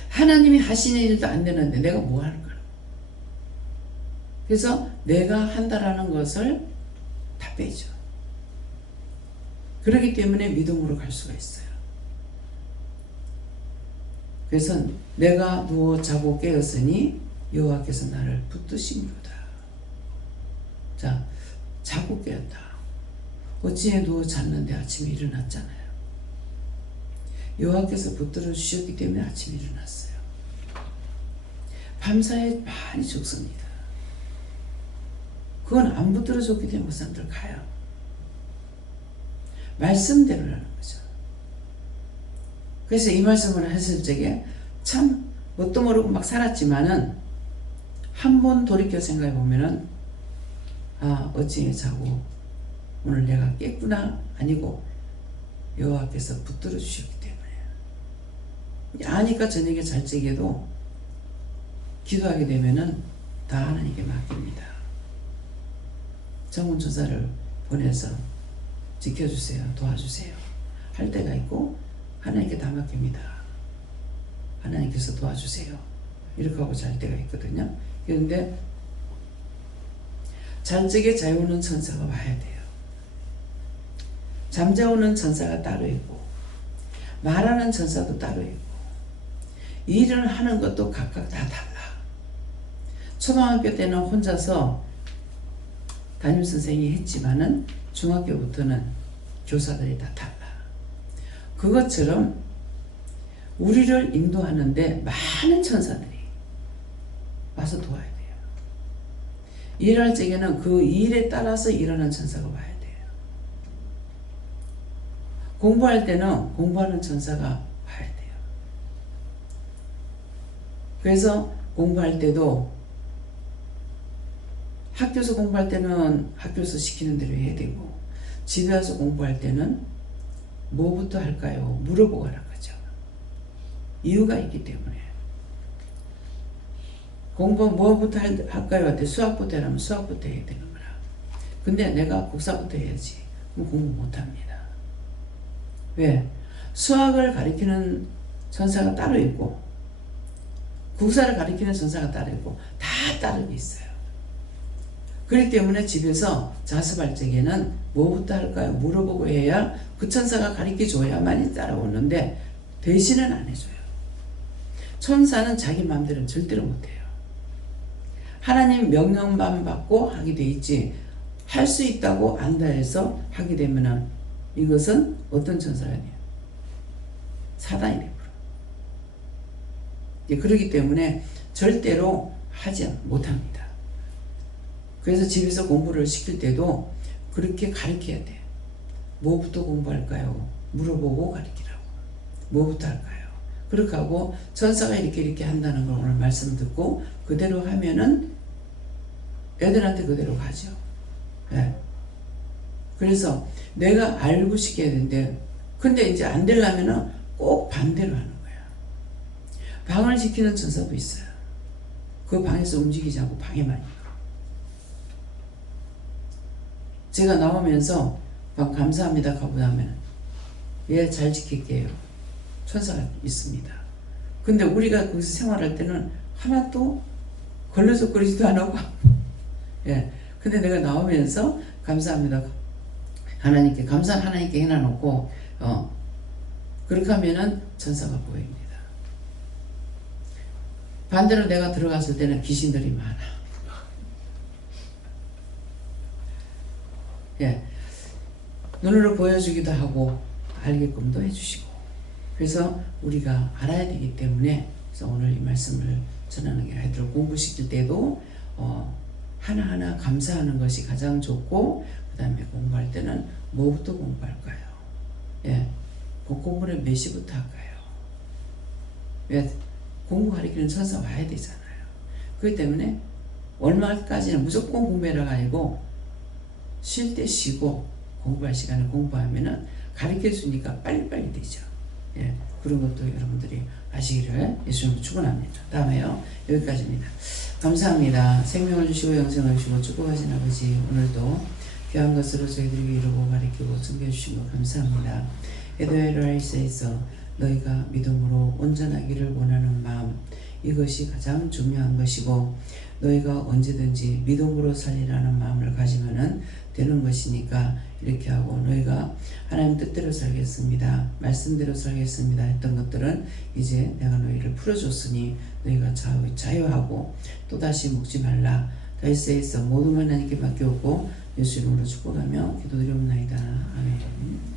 하나님이 하시는 일도 안 되는데 내가 뭐 하는 거야? 그래서 내가 한다라는 것을 다 빼죠. 그렇기 때문에 믿음으로 갈 수가 있어요. 그래서 내가 누워 자고 깨었으니 여호와께서 나를 붙드신도다. 자, 자고 깨었다. 어찌해 누워 잤는데 아침에 일어났잖아요. 여호와께서 붙들어 주셨기 때문에 아침에 일어났어요. 밤사이에 많이 죽습니다. 그건 안 붙들어 줬기 때문에 그 사람들 가요. 말씀대로라는 거죠. 그래서 이 말씀을 했을 적에 참 뭣도 모르고 막 살았지만은 한 번 돌이켜 생각해 보면은 어찌해 자고 오늘 내가 깼구나. 아니고 여호와께서 붙들어 주셨기 때문에. 아니까 저녁에 잘 적에도 기도하게 되면은 다 하나님께 맡깁니다. 정문조사를 보내서 지켜주세요. 도와주세요. 할 때가 있고 하나님께 다 맡깁니다. 하나님께서 도와주세요. 이렇게 하고 잘 때가 있거든요. 그런데 잔적에 자유오는 천사가 와야 돼요. 잠자오는 천사가 따로 있고 말하는 천사도 따로 있고 일을 하는 것도 각각 다 달라. 초등학교 때는 혼자서 담임선생님이 했지만은 중학교부터는 교사들이 다 달라. 그것처럼 우리를 인도하는데 많은 천사들이 와서 도와야 돼요. 일할 적에는 그 일에 따라서 일하는 천사가 와야 돼요. 공부할 때는 공부하는 천사가 와야 돼요. 그래서 공부할 때도 학교에서 공부할 때는 학교에서 시키는 대로 해야 되고 집에 와서 공부할 때는 뭐부터 할까요? 물어보고 하는 거죠. 이유가 있기 때문에. 공부 뭐부터 할까요? 할 때 수학부터 하라면 수학부터 해야 되는 거라. 근데 내가 국사부터 해야지. 그럼 공부 못합니다. 왜? 수학을 가리키는 천사가 따로 있고 국사를 가리키는 천사가 따로 있고 다 다르게 있어요. 그렇기 때문에 집에서 자습할 적에는 뭐부터 할까요? 물어보고 해야 그 천사가 가르쳐 줘야만이 따라오는데 대신은 안 해줘요. 천사는 자기 마음대로는 절대로 못해요. 하나님 명령만 받고 하게 돼 있지 할 수 있다고 안다 해서 하게 되면은 이것은 어떤 천사가 돼요? 사단이 되버려. 그렇기 때문에 절대로 하지 못합니다. 그래서 집에서 공부를 시킬 때도 그렇게 가르쳐야 돼. 뭐부터 공부할까요? 물어보고 가르치라고. 뭐부터 할까요? 그렇게 하고 천사가 이렇게 한다는 걸 오늘 말씀 듣고 그대로 하면은 애들한테 그대로 가죠. 예. 그래서 내가 알고 시켜야 되는데 근데 이제 안 되려면은 꼭 반대로 하는 거야. 방을 지키는 천사도 있어요. 그 방에서 움직이지 않고 방에만 있고. 제가 나오면서 방 감사합니다 가보다 하면 예, 잘 지킬게요. 천사가 있습니다. 근데 우리가 거기서 생활할 때는 하나도 걸러적거리지도 안 하고 예. 근데 내가 나오면서 감사합니다 하나님께 감사는 하나님께 해놔놓고 그렇게 하면은 천사가 보입니다. 반대로 내가 들어갔을 때는 귀신들이 많아. 예. 눈으로 보여주기도 하고 알게끔도 해주시고 그래서 우리가 알아야 되기 때문에 그래서 오늘 이 말씀을 전하는 게 아이들 공부시킬 때도 하나하나 감사하는 것이 가장 좋고 그 다음에 공부할 때는 뭐부터 공부할까요? 예. 공부는 몇 시부터 할까요? 왜? 공부 가르치는 천사 와야 되잖아요. 그렇기 때문에 얼마까지는 무조건 공부해라가 아니고 쉴 때 쉬고 공부할 시간에 공부하면은 가르쳐 주니까 빨리빨리 되죠. 예, 그런 것도 여러분들이 아시기를 예수님으로 축원합니다. 다음에요. 여기까지입니다. 감사합니다. 생명을 주시고 영생을 주시고 축복하신 아버지 오늘도 귀한 것으로 저희들에게 이루고 가르치고 섬겨주신 것 감사합니다. 에도에라이스에서 너희가 믿음으로 온전하기를 원하는 마음 이것이 가장 중요한 것이고 너희가 언제든지 믿음으로 살리라는 마음을 가지면은 되는 것이니까 이렇게 하고 너희가 하나님 뜻대로 살겠습니다. 말씀대로 살겠습니다. 했던 것들은 이제 내가 너희를 풀어줬으니 너희가 자유하고 또다시 묵지 말라. 다윗에서 모든 하나님께 맡겼고 예수 이름으로 축복하며 기도드리옵나이다. 아멘.